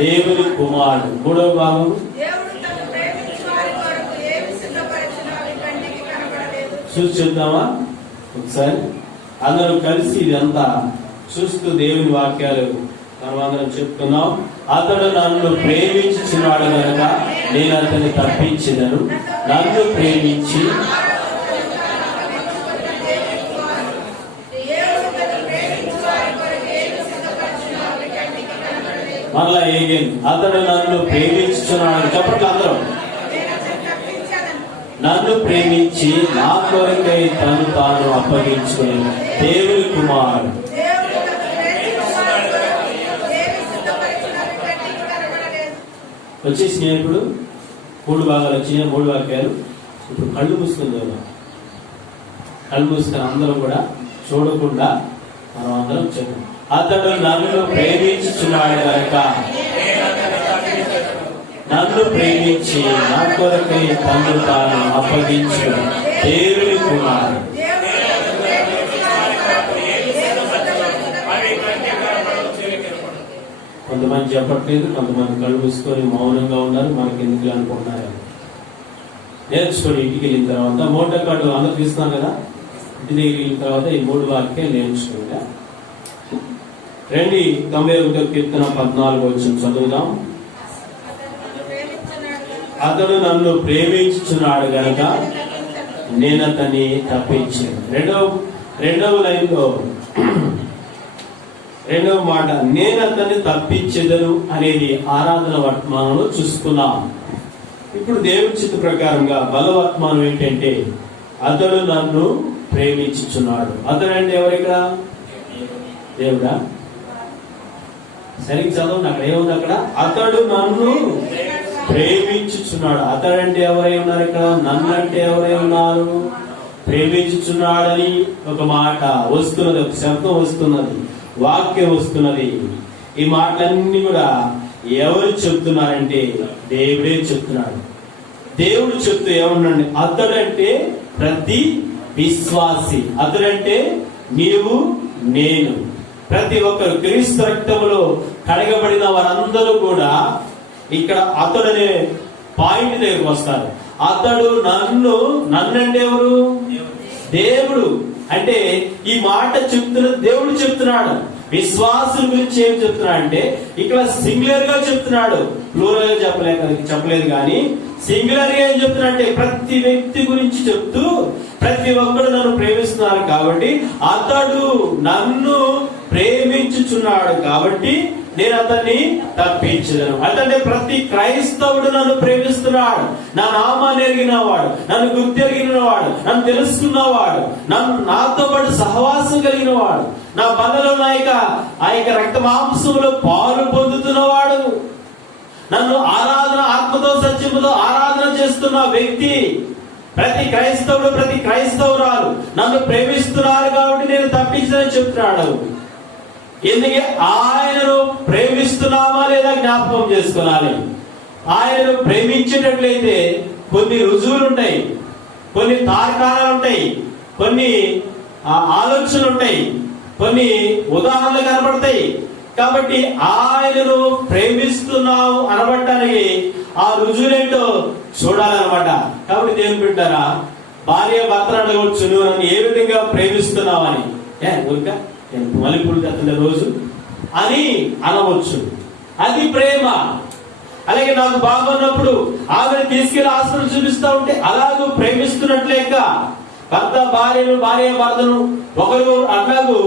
దేవుని కుమారుడు. మూడవ భాగం చూసి చూద్దామా ఒకసారి అందరూ కలిసి ఇదంతా చూస్తూ దేవుని వాక్యాలు మనం అందరం చెప్తున్నాం. అతడు నన్ను ప్రేమించుచున్నాడు కనుక నేను అతన్ని తప్పించెదను. నన్ను ప్రేమించి మళ్ళా ఏగేన్ అతడు నన్ను ప్రేమించుచున్నాడు. చెప్పట్లు అందరూ. నన్ను ప్రేమించి నా కొరకై తను తాను అప్పగించుకుని దేవుని కుమారుడు. వచ్చేసినాయి ఇప్పుడు 3 భాగాలు వచ్చినాయి, 3 వాక్యాలు. ఇప్పుడు కళ్ళు మూసుకుంది. కళ్ళు మూసుకుని అందరం కూడా చూడకుండా మనం అందరం చెప్పాం. అతడు నన్ను ప్రేమించుచున్నాడు కనుక నన్ను ప్రేమించి నా కొరకై తను తాను అప్పగించు దేవుని కుమారుడు. కొంతమంది చెప్పట్లేదు, కొంతమంది కళ్ళు మూసుకొని మౌనంగా ఉన్నారు. మనకి ఎందుకు అనుకుంటున్నారు? నేర్చుకొని ఇంటికి వెళ్ళిన తర్వాత మోటార్ కార్డు అందరూ తీస్తున్నాం కదా, ఇంటి దగ్గర వెళ్ళిన తర్వాత ఈ 3 వాక్యాలు నేర్చుకుంటా రండి. 91వ కీర్తన 14వ వచనం చదువుదాం. అతడు నన్ను ప్రేమించుచున్నాడు గనక నేను అతన్ని తప్పించాను. రెండవ లైన్లో రెండవ మాట నేను అతన్ని తప్పించెదను అనేది ఆరాధన వర్తమానంలో చూసుకున్నాం. ఇప్పుడు దేవుని చిత్త ప్రకారంగా బలవర్తమానం ఏంటంటే అతడు నన్ను ప్రేమించుచున్నాడు. అతడు అంటే ఎవరు? ఇక్కడ దేవుడా. సరిగ్గా చదవండి, అక్కడ ఏముంది? అక్కడ అతడు నన్ను ప్రేమించుచున్నాడు. అతడంటే ఎవరై ఉన్నారు? ఇక్కడ నన్ను అంటే ఎవరై ఉన్నారు? ప్రేమించుచున్నాడని ఒక మాట వస్తున్నది, ఒక శబ్దం వస్తున్నది, వాక్యం వస్తున్నది. ఈ మాటలన్నీ కూడా ఎవరు చెప్తున్నారంటే దేవుడే చెప్తున్నాడు. దేవుడు చెప్తూ ఏమన్నాడు? అతడంటే ప్రతి విశ్వాసి. అతడంటే నీవు నేను. ప్రతి ఒక్కరు క్రీస్తు రక్తములో కడగబడిన వారందరూ కూడా ఇక్కడ అతడనే పాయింట్ దగ్గరకు వస్తారు. అతడు నన్నంటే ఎవరు? దేవుడు. అంటే ఈ మాట చెప్తున్నది దేవుడు చెప్తున్నాడు. విశ్వాసుల గురించి ఏం చెప్తున్నాడు అంటే ఇక్కడ సింగులర్ గా చెప్తున్నాడు, ప్లూరల్ గా చెప్పలేదు కానీ సింగులర్ గా ఏం చెప్తున్నాడు అంటే ప్రతి వ్యక్తి గురించి చెప్తూ ప్రతి ఒక్కరు నన్ను ప్రేమిస్తున్నారు కాబట్టి అతడు నన్ను ప్రేమించుచున్నాడు కాబట్టి నేను అతన్ని తప్పించను. అంటే ప్రతి క్రైస్తవుడు నన్ను ప్రేమిస్తున్నాడు. నా నామాన్ని ఎరిగినవాడు, నన్ను గుర్తెరిగినవాడు, నన్ను తెలుసుకున్నవాడు, నాతో పాటు సహవాసం కలిగిన వాడు, నా పనులో ఆ యొక్క రక్త మాంసంలో పాలు పొందుతున్నవాడు, నన్ను ఆరాధన ఆత్మతో సత్యముతో ఆరాధన చేస్తున్న వ్యక్తి, ప్రతి క్రైస్తవుడు ప్రతి క్రైస్తవురాలు నన్ను ప్రేమిస్తున్నారు కాబట్టి నేను తప్పించదని చెప్తున్నాడు. ఎందుకంటే ఆయనను ప్రేమిస్తున్నామా లేదా జ్ఞాపకం చేసుకోవాలి. ఆయనను ప్రేమించేటట్లయితే కొన్ని రుజువులు ఉంటాయి, కొన్ని తార్కాణాలు ఉంటాయి, కొన్ని ఆలోచనలు ఉంటాయి, కొన్ని ఉదాహరణలు కనబడతాయి. కాబట్టి ఆయనను ప్రేమిస్తున్నావు అనబడటానికి ఆ రుజువులేంటో చూడాలన్నమాట. కాబట్టి దేవుని బిడ్డారా, భార్య భర్తను అడగవచ్చు, నువ్వు నన్ను ఏ విధంగా ప్రేమిస్తున్నావని. ఊరిక మల్లెపూలు తెస్తున్న రోజు అని అనవచ్చు, అది ప్రేమ. అలాగే నాకు బాగున్నప్పుడు ఆమెను తీసుకెళ్లి హాస్పిటల్ చూపిస్తా ఉంటే అలాగూ ప్రేమిస్తున్నట్లేక భర్త భార్యను, భార్య భర్తను ఒకరు అలాగూ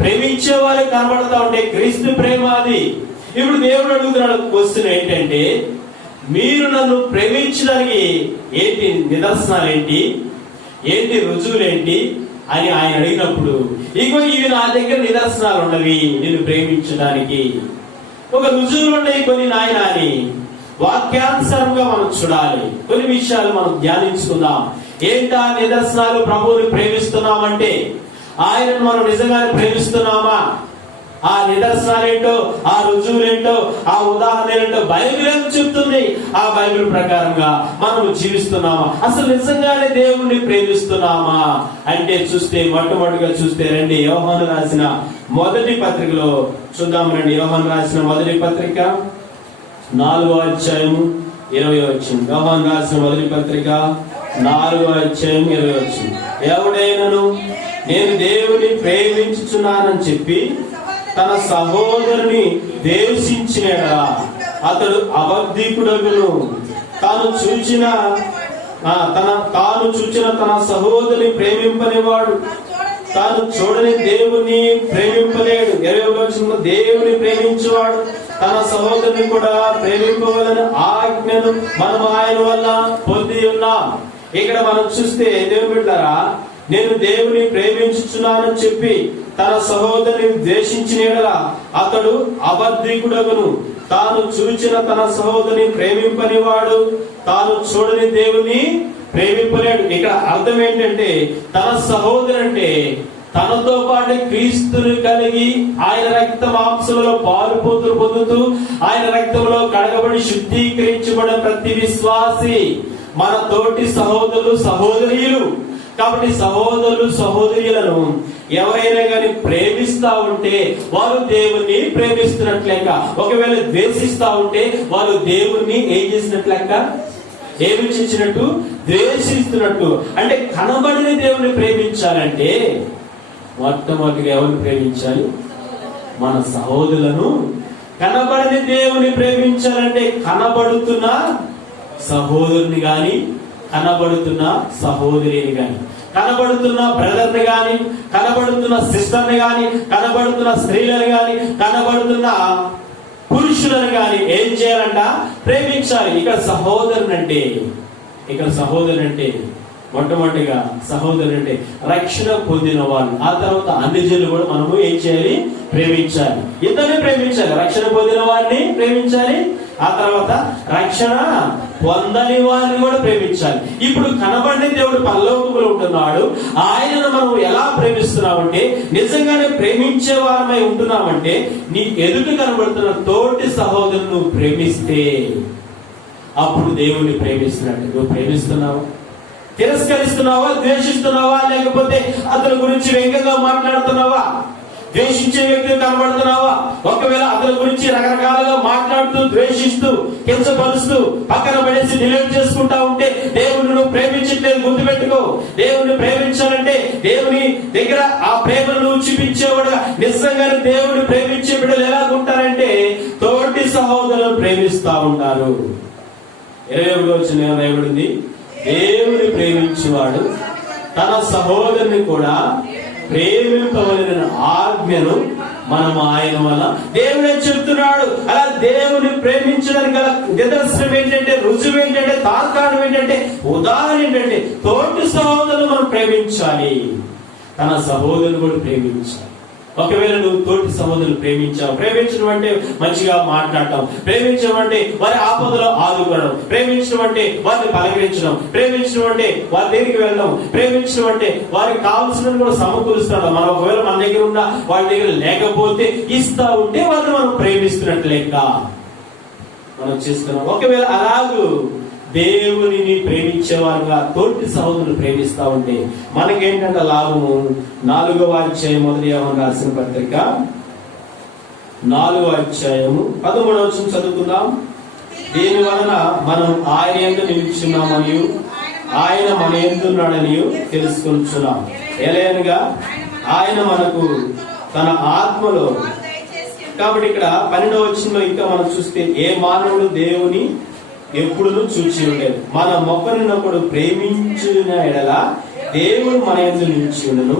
ప్రేమించే వారికి కనబడతా ఉంటే క్రీస్తు ప్రేమ అది. ఇప్పుడు దేవుడు అడుగుతున్నాడు క్వశ్చన్ ఏంటంటే, మీరు నన్ను ప్రేమించడానికి ఏంటి నిదర్శనాలు ఏంటి, ఏంటి రుజువులేంటి అని ఆయన అడిగినప్పుడు, ఇగో ఇవి నా దగ్గర నిదర్శనాలు ఉన్నవి నిన్ను ప్రేమించడానికి, ఒక రుజువులు ఉన్నాయి కొన్ని నాయన అని వాక్యానుసారంగా మనం చూడాలి. కొన్ని విషయాలు మనం ధ్యానించుకుందాం. ఏంటా నిదర్శనాలు? ప్రభువుని ప్రేమిస్తున్నామంటే ఆయనను మనం నిజంగానే ప్రేమిస్తున్నామా? ఆ నిదర్శనాలు ఏంటో, ఆ రుజువులేంటో, ఆ ఉదాహరణ ఏంటో బైబిల్ ఏం చెప్తుంది? ఆ బైబిల్ ప్రకారంగా మనం జీవిస్తున్నామా? అసలు నిజంగానే దేవుణ్ణి ప్రేమిస్తున్నామా అంటే చూస్తే మొట్టమొదటిగా చూస్తే రండి, యోహాను రాసిన మొదటి పత్రికలో చూద్దాం రండి. యోహాను రాసిన మొదటి పత్రిక 4వ అధ్యాయము 20వ వచనం. యోహాను రాసిన మొదటి పత్రిక 4వ అధ్యాయం 20వ వచనం. ఎవడైనను నేను దేవుని ప్రేమించుచున్నానని చెప్పి తన సహోదరుని ద్వేషించినడా అతడు అబద్ధికుడగును. తాను చూచిన తన సహోదరుని ప్రేమింపనివాడు తాను చూడని దేవుని ప్రేమింపలేడు. 20వ వచనంలో దేవుని ప్రేమించేవాడు తన సహోదరుని కూడా ప్రేమింపవలని ఆజ్ఞను మనం ఆయన వల్ల పొంది ఉన్నాం. ఇక్కడ మనం చూస్తే దేవుని బిడ్డలారా, నేను దేవుని ప్రేమించుచున్నానని చెప్పి తన సహోదరుని ద్వేషించిన యెడల అతడు అబద్ధికుడగును. తాను చూచిన తన సహోదరుని ప్రేమింపని వాడు తాను చూడని దేవుని ప్రేమింపలేడు. ఇక్కడ అర్థం ఏంటంటే, తన సహోదరు అంటే తనతో పాటు క్రీస్తుని కలిగి ఆయన రక్త మాంసంలో పాలు పొందుతూ ఆయన రక్తంలో కడగబడి శుద్ధీకరించబడిన ప్రతి విశ్వాసి మన తోటి సహోదరులు సహోదరీయులు. కాబట్టి సహోదరులు సహోదరులను ఎవరైనా కానీ ప్రేమిస్తా ఉంటే వారు దేవుణ్ణి ప్రేమిస్తున్నట్లేక, ఒకవేళ ద్వేషిస్తా ఉంటే వారు దేవుణ్ణి ఏం చేసినట్లేక, ఏమి చేసినట్టు, ద్వేషిస్తున్నట్టు. అంటే కనబడిన దేవుని ప్రేమించాలంటే మొట్టమొదటిగా ఎవరిని ప్రేమించాలి? మన సహోదరులను. కనబడిన దేవుని ప్రేమించాలంటే కనబడుతున్న సహోదరుని గాని, కనబడుతున్న సహోదరిని గాని, కనబడుతున్న బ్రదర్ని గాని, కనబడుతున్న సిస్టర్ని గాని, కనబడుతున్న స్త్రీలను గాని, కనబడుతున్న పురుషులను గాని ఏం చేయాలంట? ప్రేమించాలి. ఇక్కడ సహోదరుని అంటే మొట్టమొదటిగా సహోదరుని అంటే రక్షణ పొందిన వాళ్ళు. ఆ తర్వాత అన్ని జనులు కూడా మనము ఏం చేయాలి? ప్రేమించాలి. ఇద్దరిని ప్రేమించాలి. రక్షణ పొందిన వారిని ప్రేమించాలి, ఆ తర్వాత రక్షణ పొందని వారిని కూడా ప్రేమించాలి. ఇప్పుడు కనబడిన దేవుడు పరలోకములో ఉంటున్నాడు. ఆయనను మనం ఎలా ప్రేమిస్తున్నామంటే, నిజంగానే ప్రేమించే వారమై ఉంటున్నామంటే, నీ ఎదుట కనబడుతున్న తోటి సహోదరును ప్రేమిస్తే అప్పుడు దేవుణ్ణి ప్రేమిస్తున్నట్టు. నువ్వు ప్రేమిస్తున్నావా? తిరస్కరిస్తున్నావా? ద్వేషిస్తున్నావా? లేకపోతే అతని గురించి వ్యంగ్యంగా మాట్లాడుతున్నావా? ద్వేషించే వ్యక్తిని కనబడుతున్నావా? ఒకవేళ అతని గురించి రకరకాలుగా మాట్లాడుతూ, ద్వేషిస్తూ, కించపరుస్తూ, పక్కన పడేసి డిలీట్ చేసుకుంటా ఉంటే దేవుని నువ్వు ప్రేమించట్లేదు. గుర్తుపెట్టుకో, దేవుని ప్రేమించాలంటే దేవుని దగ్గర ఆ ప్రేమను నువ్వు చూపించేవాడుగా. నిజంగానే దేవుని ప్రేమించే బిడ్డలు ఎలా ఉంటారంటే తోటి సహోదరులను ప్రేమిస్తా ఉంటారు. 21వ వచనం రాయబడింది, దేవుని ప్రేమించేవాడు తన సహోదరుని కూడా ప్రేమింపవలన ఆజ్ఞను మనం ఆయన వల్ల దేవుడే చెప్తున్నాడు. అలా దేవుని ప్రేమించడానికి గల నిదర్శనం ఏంటంటే, రుజువు ఏంటంటే, తార్కాణం ఏంటంటే, ఉదాహరణ ఏంటంటే, తోటి సహోదరులు మనం ప్రేమించాలి, తన సహోదరుని కూడా ప్రేమించాలి. ఒకవేళ నువ్వు తోటి సహోదరులు ప్రేమించడం అంటే మంచిగా మాట్లాడటం, ప్రేమించడం అంటే వారి ఆపదలో ఆదుకోవడం, ప్రేమించడం అంటే వారిని పలకరించడం, ప్రేమించడం అంటే వారి దగ్గరికి వెళ్ళడం, ప్రేమించడం అంటే వారికి కావాల్సిన కూడా సమకూరుస్తాడు. మనం ఒకవేళ మన దగ్గర ఉన్న వారి దగ్గర లేకపోతే ఇస్తా ఉంటే వారిని మనం ప్రేమిస్తున్నట్టు లెక్క మనం చేస్తున్నాం. ఒకవేళ అలాగూ దేవునిని ప్రేమించేవారుగా తోటి సహోదరులు ప్రేమిస్తా ఉంటే మనకేంటంటే లాభము? 4వ అధ్యాయం మొదటి యోహాను రాసిన పత్రిక 4వ అధ్యాయము 13వ వచనం చదువుకుందాం. దీని వలన మనం ఆయన యందు నిలిచున్నామని ఆయన మన యందు ఉన్నాడని తెలుసుకొనుచున్నాం. ఎలాగనగా ఆయన మనకు తన ఆత్మలో. కాబట్టి ఇక్కడ 12వ వచనంలో ఇంకా మనం చూస్తే, ఏ మానవుడు దేవుని ఎప్పుడు చూచి ఉండేది. మన మొక్కరినప్పుడు ప్రేమించిన ఎడల దేవుడు మన యందు నిలిచి ఉండను,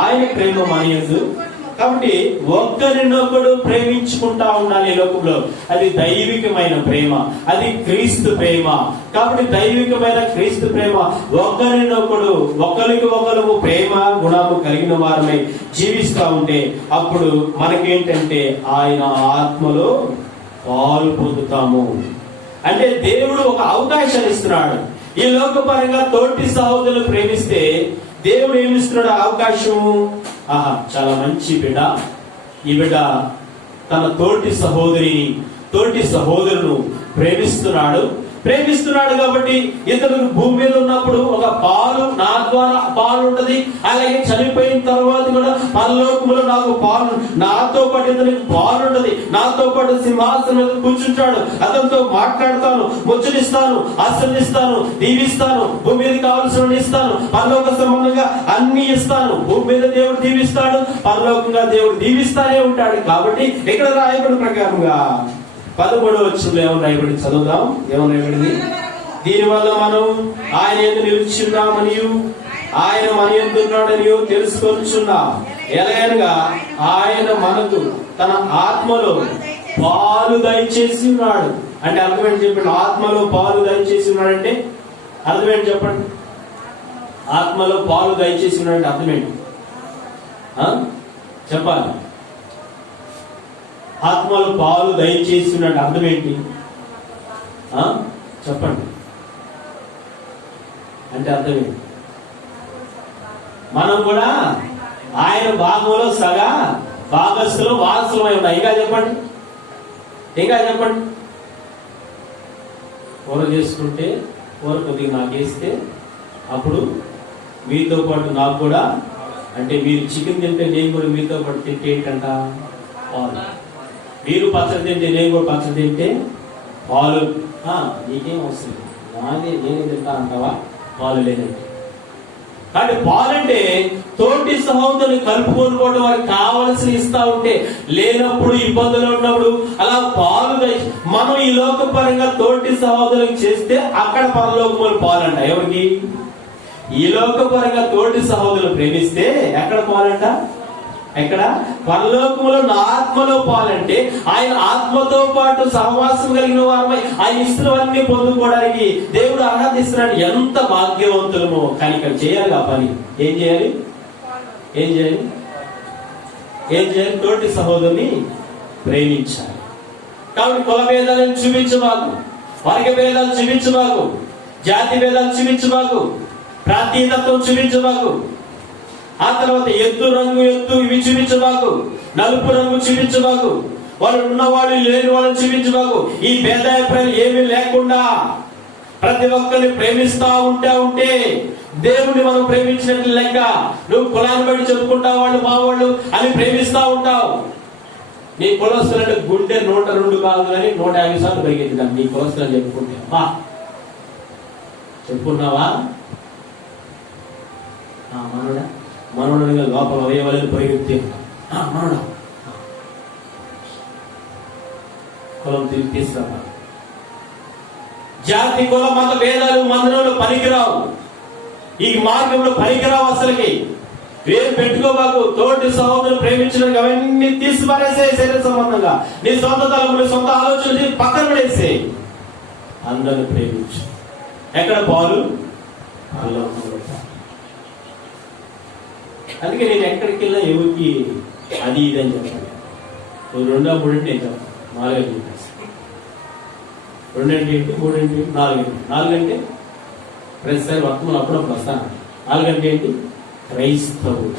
ఆయన ప్రేమ మన యందు. కాబట్టి ఒక్కరినొకడు ప్రేమించుకుంటా ఉండాలి ఈ లోకంలో. అది దైవికమైన ప్రేమ, అది క్రీస్తు ప్రేమ. కాబట్టి దైవికమైన క్రీస్తు ప్రేమ ఒకరికి ఒకరు ప్రేమ గుణము కలిగిన వారమై జీవిస్తా ఉంటే అప్పుడు మనకేంటంటే ఆయన ఆత్మలో పాలు పొందుతాము. అంటే దేవుడు ఒక అవకాశాన్ని ఇస్తున్నాడు. ఈ లోకపరంగా తోటి సహోదరులు ప్రేమిస్తే దేవుడు ఏమిస్తున్నాడు? అవకాశము. చాలా మంచి బిడ్డ, ఈ బిడ్డ తన తోటి సహోదరును ప్రేమిస్తున్నాడు, ప్రేమిస్తున్నాడు కాబట్టి ఇతడు భూమి మీద ఉన్నప్పుడు ఒక పాలు నా ద్వారా పాలు ఉంటది, అలాగే చనిపోయిన తర్వాత కూడా పరలోకములో నాకు పాలు, నాతో పాటు ఇతనికి పాలు ఉంటది, నాతో పాటు సింహాసనం మీద కూర్చుంటాడు, అతనితో మాట్లాడతాను, ముచ్చటిస్తాను, ఆశీర్వదిస్తాను, దీవిస్తాను, భూమి మీద కావలసిన ఇస్తాను, పరలోక సంబంధంగా అన్ని ఇస్తాను. భూమి మీద దేవుడు దీవిస్తాడు, పరలోకంగా దేవుడు దీవిస్తానే ఉంటాడు. కాబట్టి ఇక్కడ రాయబడిన ప్రకారంగా 13వ వచనంలో ఏమని రాయబడి చదువుదాం. ఏమని రాయబడింది? దీనివల్ల మనం ఆయన యందు నిలిచిన్నామనియు ఆయన మన యందు ఉన్నాడనియు తెలుసుకొనుచున్నాం. ఎలాగనగా ఆయన మనకు తన ఆత్మలో పాలు దయచేసి ఉన్నాడు. అంటే అర్థమేంటి చెప్పండి? ఆత్మలో పాలు దయచేసి ఉన్నాడంటే అర్థమేంటి చెప్పండి? ఆత్మలో పాలు దయచేసి ఉన్నాడంటే అర్థమేంటి చెప్పాలి? ఆత్మలో పాలు దయచేసి ఉన్నాడు అర్థం ఏంటి చెప్పండి? అంటే అర్థం ఏంటి? మనం కూడా ఆయన భాగంలో సగా భాగస్థులు వారసులమై ఉన్నాయి. ఇంకా చెప్పండి, ఇంకా చెప్పండి. కూర చేసుకుంటే కూర కొద్దిగా నాకు వేస్తే అప్పుడు మీతో పాటు నాకు కూడా, అంటే మీరు చికెన్ తింటే నేను కూడా మీతో పాటు తింటే ఏంటంట పాలు. మీరు పచ్చడి తింటే నేను కూడా పచ్చడి తింటే పాలు. నీకేం అవసరం నాదే నేనే తింటా అంటావా? పాలు లేదంటే. కాబట్టి పాలంటే తోటి సహోదరుని కలుపుకొని పోవడం, వారికి కావలసిన ఇస్తా ఉంటే, లేనప్పుడు ఇబ్బందులు ఉన్నప్పుడు అలా పాలు మనం ఈ లోకపరంగా తోటి సహోదరులకు చేస్తే అక్కడ పరలోకములు పాలంట. ఎవరికి? ఈ లోకపరంగా తోటి సహోదరులు ప్రేమిస్తే ఎక్కడ పాలంట? ఎక్కడ? పరలోకములో నా ఆత్మలో పాలంటే ఆయన ఆత్మతో పాటు సహవాసం కలిగిన వారమై ఆయన ఇస్తున్నవన్నీ పొందుకోవడానికి దేవుడు ఆరాధిస్తున్నాడు. ఎంత భాగ్యవంతులమో. కానీ ఇక్కడ చేయాలి ఆ పని. ఏం చేయాలి? ఏం చేయాలి? ఏం చేయాలి? తోటి సహోదరుని ప్రేమించాలి. కాబట్టి కుల భేదాలను చూపించబాకు, వర్గ భేదాలు చూపించబాకు, జాతి భేదాలు చూపించబాకు, ప్రాంతీయతత్వం చూపించబాకు, ఆ తర్వాత ఎత్తు రంగు ఇవి చూపించబాకు, నలుపు రంగు చూపించబాకు, వాళ్ళు ఉన్నవాళ్ళు లేని వాళ్ళని చూపించబాకు. ఈ భేదాభిప్రాయాలు ఏమీ లేకుండా ప్రతి ఒక్కరిని ప్రేమిస్తా ఉంటే దేవుడిని మనం ప్రేమించినట్లు లెక్క. నువ్వు కులాన్ని బట్టి చెప్పుకుంటావు వాళ్ళు మా వాళ్ళు అని ప్రేమిస్తా ఉంటావు. నీ కులస్తులంటే గుండె 102 కాదు కానీ 150 సార్లు పెరిగింది నీ కులస్తులని చెప్పుకుంటే. చెప్పుకున్నావా? మనోడా మనోడుగా లోపల అవయవాలను పరిగెత్తి మనోడా కులం తిరిగి తీసుకురా. జాతి కుల మత భేదాలు మందిరంలో పనికిరావు, ఈ మార్గంలో పనికిరావు. అసలుకి వేరు పెట్టుకోబాకు. తోటి సహోదరులు ప్రేమించడానికి అవన్నీ తీసి పారేసే. శరీర సంబంధంగా నీ సొంత తలములు సొంత ఆలోచనలు పక్కన పడేసే. అందరిని ప్రేమించు. ఎక్కడ పాలు? అందుకే నేను ఎక్కడికి వెళ్ళినా ఎవరికి అది ఇది అని చెప్పాను. 2 3 నేను చెప్పాను, 4 చెప్పేసి 2 ఏంటి 3 ఏంటి 4 ఏంటి 4 అంటే ప్రతిసారి వర్తమానం అప్పుడప్పుడు వస్తాను. 4 అంటే ఏంటి? క్రైస్తవుడు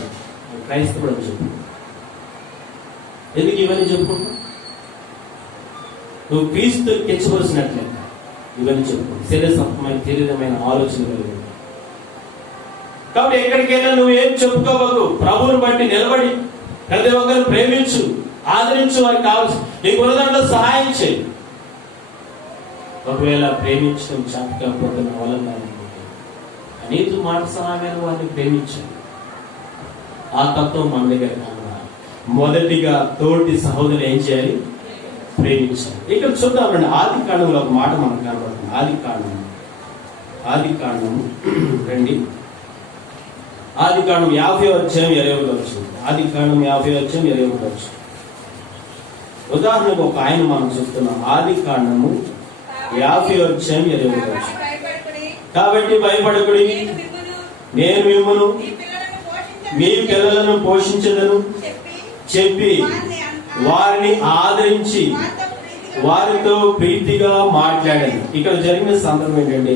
అని చెప్పు. ఎందుకు ఇవన్నీ చెప్పుకుంటా? నువ్వు క్రీస్తు తెచ్చవలసినట్లే ఇవన్నీ చెప్పు. శరీరమైన ఆలోచన కలిగి. కాబట్టి ఎక్కడికైనా నువ్వు ఏం చెప్పుకోవద్దు. ప్రభువుని బట్టి నిలబడి ప్రతి ఒక్కరిని ప్రేమించు, ఆదరించు, వారికి కావచ్చు నీకు ఉన్నదాంట్లో సహాయం చేయి. ఒకవేళ ప్రేమించడం చాపకపోతున్న వలన అనేక మాట సహాయమైన వారిని ప్రేమించు. ఆ తత్వం మన దగ్గర కనబడాలి. మొదటిగా తోటి సహోదరులు ఏం చేయాలి? ప్రేమించాలి. ఇక్కడ చూద్దామండి, ఆది కాండంలో ఒక మాట మనకు కనబడుతుంది. ఆది కాండం రండి. ఆది కాండం 50వ అధ్యాయం 21వ వచనం. ఆది కాండం 50వ అధ్యాయం 21వ వచనం. ఉదాహరణకు ఒక ఆయన మనం చూస్తున్నాం. ఆది కాండము 50వ అధ్యాయం 21వ వచనం. కాబట్టి భయపడకుడి, నేను మిమ్మును మీ పిల్లలను పోషించదను చెప్పి వారిని ఆదరించి వారితో ప్రీతిగా మాట్లాడాను. ఇక్కడ జరిగిన సందర్భం ఏంటంటే,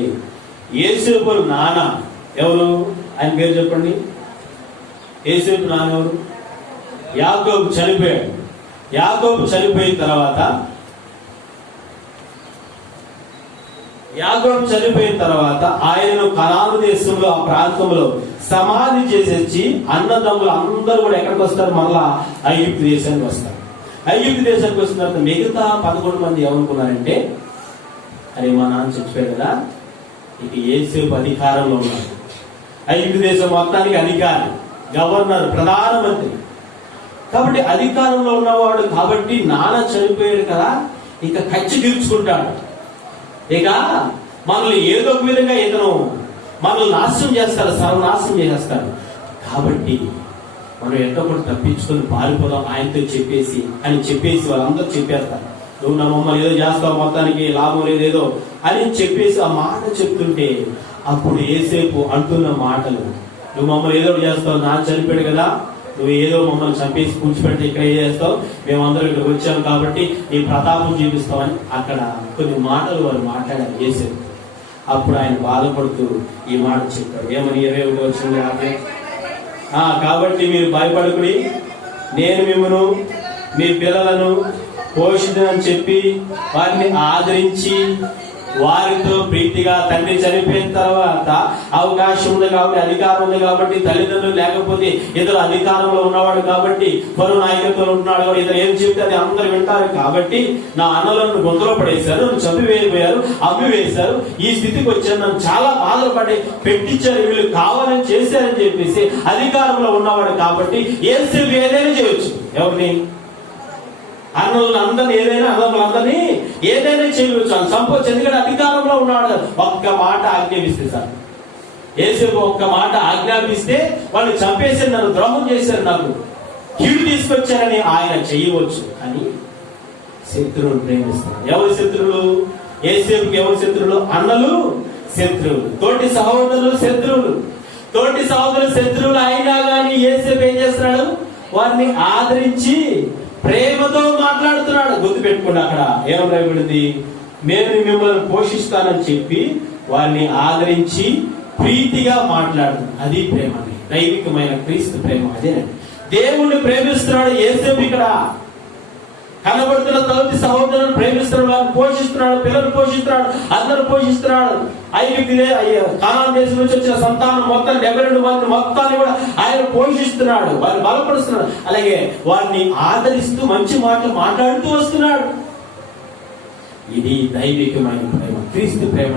యేసేపు నాన్న ఎవరు? ఆయన పేరు చెప్పండి. యేసేపు నాన్న ఎవరు? యాకోబు చనిపోయాడు. యాకోబు చనిపోయిన తర్వాత యాకోబు చనిపోయిన తర్వాత ఆయనను కనాను దేశంలో ఆ ప్రాంతంలో సమాధి చేసేసి అన్నదమ్ములు అందరూ కూడా ఎక్కడికి వస్తారు? మరలా ఐగుప్తు దేశానికి వస్తారు. ఐగుప్తు దేశానికి వచ్చిన తర్వాత మిగతా 11 మంది ఏమనుకున్నారంటే, అరే మా నాన్న చచ్చిపోయాడు కదా, ఇక యేసేపు అధికారంలో ఉన్నాడు. ఐగుప్తు దేశం మొత్తానికి అధికారి, గవర్నర్, ప్రధానమంత్రి. కాబట్టి అధికారంలో ఉన్నవాడు కాబట్టి నాన్న చనిపోయాడు కదా, ఇక కచ్చి తీర్చుకుంటాడు. ఇక మనల్ని ఏదో ఒక విధంగా ఇతను మనల్ని నాశనం చేస్తాడు, సర్వనాశనం చేసేస్తాడు. కాబట్టి మనం ఎంతో కూడా తప్పించుకొని పారిపోదాం ఆయనతో చెప్పేసి వాళ్ళందరూ చెప్పేస్తారు. నువ్వు నా మమ్మల్ని ఏదో చేస్తావు, మొత్తానికి లాభం లేదేదో అని చెప్పేసి ఆ మాట చెప్తుంటే, అప్పుడు యేసేపు అంటున్న మాటలు, నువ్వు మమ్మల్ని ఏదో చేస్తావు, నా చనిపోయాడు కదా, నువ్వు ఏదో మమ్మల్ని చంపేసి కూర్చిపెడితే ఇక్కడ ఏం చేస్తావు, మేమందరం ఇక్కడికి వచ్చాము కాబట్టి నీ ప్రతాపం చూపిస్తామని అక్కడ కొన్ని మాటలు వారు మాట్లాడారు యేసేపు. అప్పుడు ఆయన బాధపడుతూ ఈ మాట చెప్పాడు. ఏమని? 21 వచ్చింది కాబట్టి మీరు భయపడుకుని నేను మిమ్మను మీ పిల్లలను పోషించని చెప్పి వారిని ఆదరించి వారితో ప్రీతిగా, తండ్రి చనిపోయిన తర్వాత అవకాశం ఉంది కాబట్టి, అధికారం ఉంది కాబట్టి, తల్లిదండ్రులు లేకపోతే ఇతరు అధికారంలో ఉన్నవాడు కాబట్టి, పరు నాయకత్వంలో ఉంటున్నాడు కాబట్టి, ఇతరు ఏం చెప్తే అది అందరూ వింటారు కాబట్టి నా అన్నలను గొంతులో పడేశారు, నన్ను చంపివేయబోయారు, అమ్మివేశారు, ఈ స్థితికి వచ్చారు, నన్ను చాలా బాధలు పడి పెట్టించారు, వీళ్ళు కావాలని చేశారని చెప్పేసి అధికారంలో ఉన్నవాడు కాబట్టి యేసేపు ఏదైనా చేయొచ్చు. ఎవరిని? అన్నలందరినీ అన్నలందరినీ ఏదైనా చేయవచ్చు అని సంపోవచ్చు. ఎందుకంటే అధికారంలో ఉన్నాడు. ఒక్క మాట ఆజ్ఞాపిస్తే సార్, యేసేపు ఒక్క మాట ఆజ్ఞాపిస్తే వాళ్ళు చంపేసి నన్ను ద్రోహం చేశారు, నాకు కీడు తీసుకొచ్చారని ఆయన చేయవచ్చు. అని శత్రువులు ప్రేమిస్తారు. ఎవరు శత్రువులు? యేసేపుకి ఎవరు శత్రువులు? అన్నలు శత్రువులు, తోటి సహోదరులు శత్రువులు. తోటి సహోదరులు శత్రువులు అయినా కానీ యేసేపు ఏం చేస్తున్నాడు? వారిని ఆదరించి ప్రేమతో మాట్లాడుతున్నాడు. గుర్తు పెట్టుకోండి, అక్కడ ఏమని రాయబడింది? నేను మిమ్మల్ని పోషిస్తానని చెప్పి వారిని ఆదరించి ప్రీతిగా మాట్లాడుతున్నాడు. అది ప్రేమ, దైవికమైన క్రీస్తు ప్రేమ. అదేనండి, దేవుణ్ణి ప్రేమిస్తున్నాడు యేసేపు. ఇక్కడ కనబడుతున్న తోటి సహోదరులను ప్రేమిస్తున్నాడు, వారిని పోషిస్తున్నాడు, పిల్లలు పోషిస్తున్నాడు, అందరూ పోషిస్తున్నాడు. కనాను దేశం నుంచి వచ్చిన సంతానం మొత్తం 72 మంది మొత్తాన్ని కూడా ఆయన పోషిస్తున్నాడు, వారిని బలపరుస్తున్నాడు. అలాగే వారిని ఆదరిస్తూ మంచి మాటలు మాట్లాడుతూ వస్తున్నాడు. ఇది దైవికమైన ప్రేమ, క్రీస్తు ప్రేమ.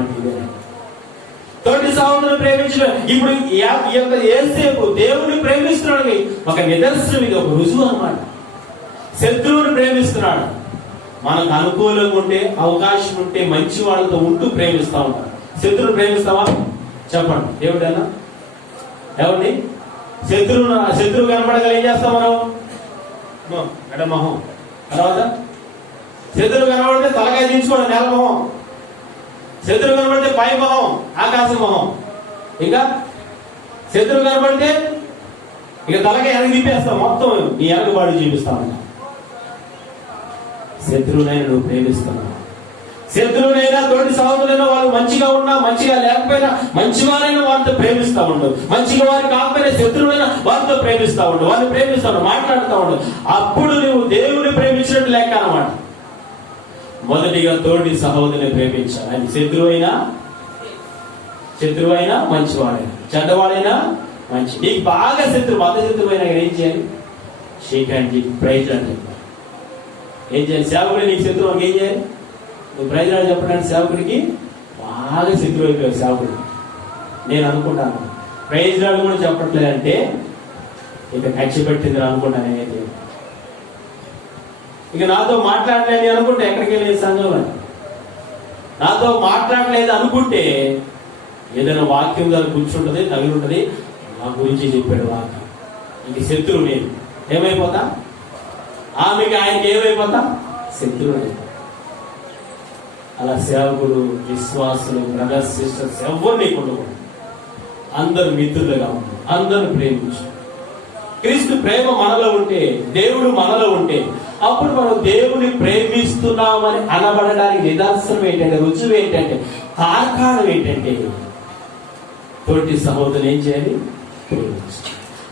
తోటి సహోదరుని ప్రేమించడం. ఇప్పుడు యేసేపు దేవుని ప్రేమిస్తున్నాడు ఒక నిదర్శనం, ఇది ఒక రుజువు అన్నమాట. శత్రువుని ప్రేమిస్తున్నాడు. మనకు అనుకూలంగా ఉంటే, అవకాశం ఉంటే మంచి వాళ్ళతో ఉంటూ ప్రేమిస్తా ఉంటాం. శత్రువుని ప్రేమిస్తావా? చెప్పండి. ఏమిటన్నా? ఎవరిని? శత్రువు కనపడగల ఏం చేస్తాం మనం? అంటే మొహం. తర్వాత శత్రువు కనబడితే తలకాయ దించుకోవడం, నేల మొహం. శత్రువు కనబడితే పై మొహం, ఆకాశ మొహం. ఇంకా శత్రువు కనబడితే ఇక తలకాయ వెనక తిప్పేస్తాం, మొత్తం నీ వెనకబాటు చూపిస్తా ఉంటాం. శత్రువునైనా నువ్వు ప్రేమిస్తున్నావు. శత్రువునైనా తోటి సహోదరులైనా వాళ్ళు మంచిగా ఉన్నా మంచిగా లేకపోయినా మంచివారైనా వారితో ప్రేమిస్తా ఉండవు. మంచిగా వారికి కాకపోయినా శత్రువులైనా వారితో ప్రేమిస్తా ఉండవు, వారిని ప్రేమిస్తా ఉండవు, మాట్లాడుతూ ఉండవు. అప్పుడు నువ్వు దేవుని ప్రేమించినట్టు లెక్క అన్నమాట. మొదటిగా తోటి సహోదరుని ప్రేమించాలి. అది శత్రువైనా మంచివాడైనా, చెడ్డవాడైనా మంచి. నీకు బాగా మత శత్రువైనా ఏం చేయాలి? షేక్ హ్యాండ్ చెప్పి ప్రైజ్ అని చెప్పాలి. ఏం చేయాలి? సేవకుడు నీకు శత్రువు ఏం చేయాలి? నువ్వు ప్రైజ్ అని చెప్పడానికి సేవకుడికి బాగా శత్రువు అయిపోయావు. సేవకుడు నేను అనుకుంటాను ప్రైజ్ రాడు కూడా చెప్పట్లేదంటే ఇక కక్ష పెట్టింది అనుకుంటాను. నేనైతే ఇక నాతో మాట్లాడలేదు అనుకుంటే ఎక్కడికి వెళ్ళేది? సంఘంలో నాతో మాట్లాడలేదు అనుకుంటే ఏదైనా వాక్యం దాన్ని కూర్చుంటది, తగిలి ఉంటది, నా గురించి చెప్పాడు వాక్యం. ఇంక శత్రువు నేను ఏమైపోతా? ఆమెకి ఆయనకి ఏమైపోతా? శత్రువు. అలా సేవకుడు, విశ్వాసులు, బ్రదర్స్, సిస్టర్స్ ఎవరు నీకుండా అందరు మిత్రులుగా ఉంటారు, అందరూ ప్రేమించు. క్రీస్తు ప్రేమ మనలో ఉంటే, దేవుడు మనలో ఉంటే అప్పుడు మనం దేవుని ప్రేమిస్తున్నామని అనబడడానికి నిదర్శనం ఏంటంటే, రుజువు ఏంటంటే, తార్కాణం ఏంటంటే, తోటి సహోదరుని ఏం చేయాలి? ప్రేమించు.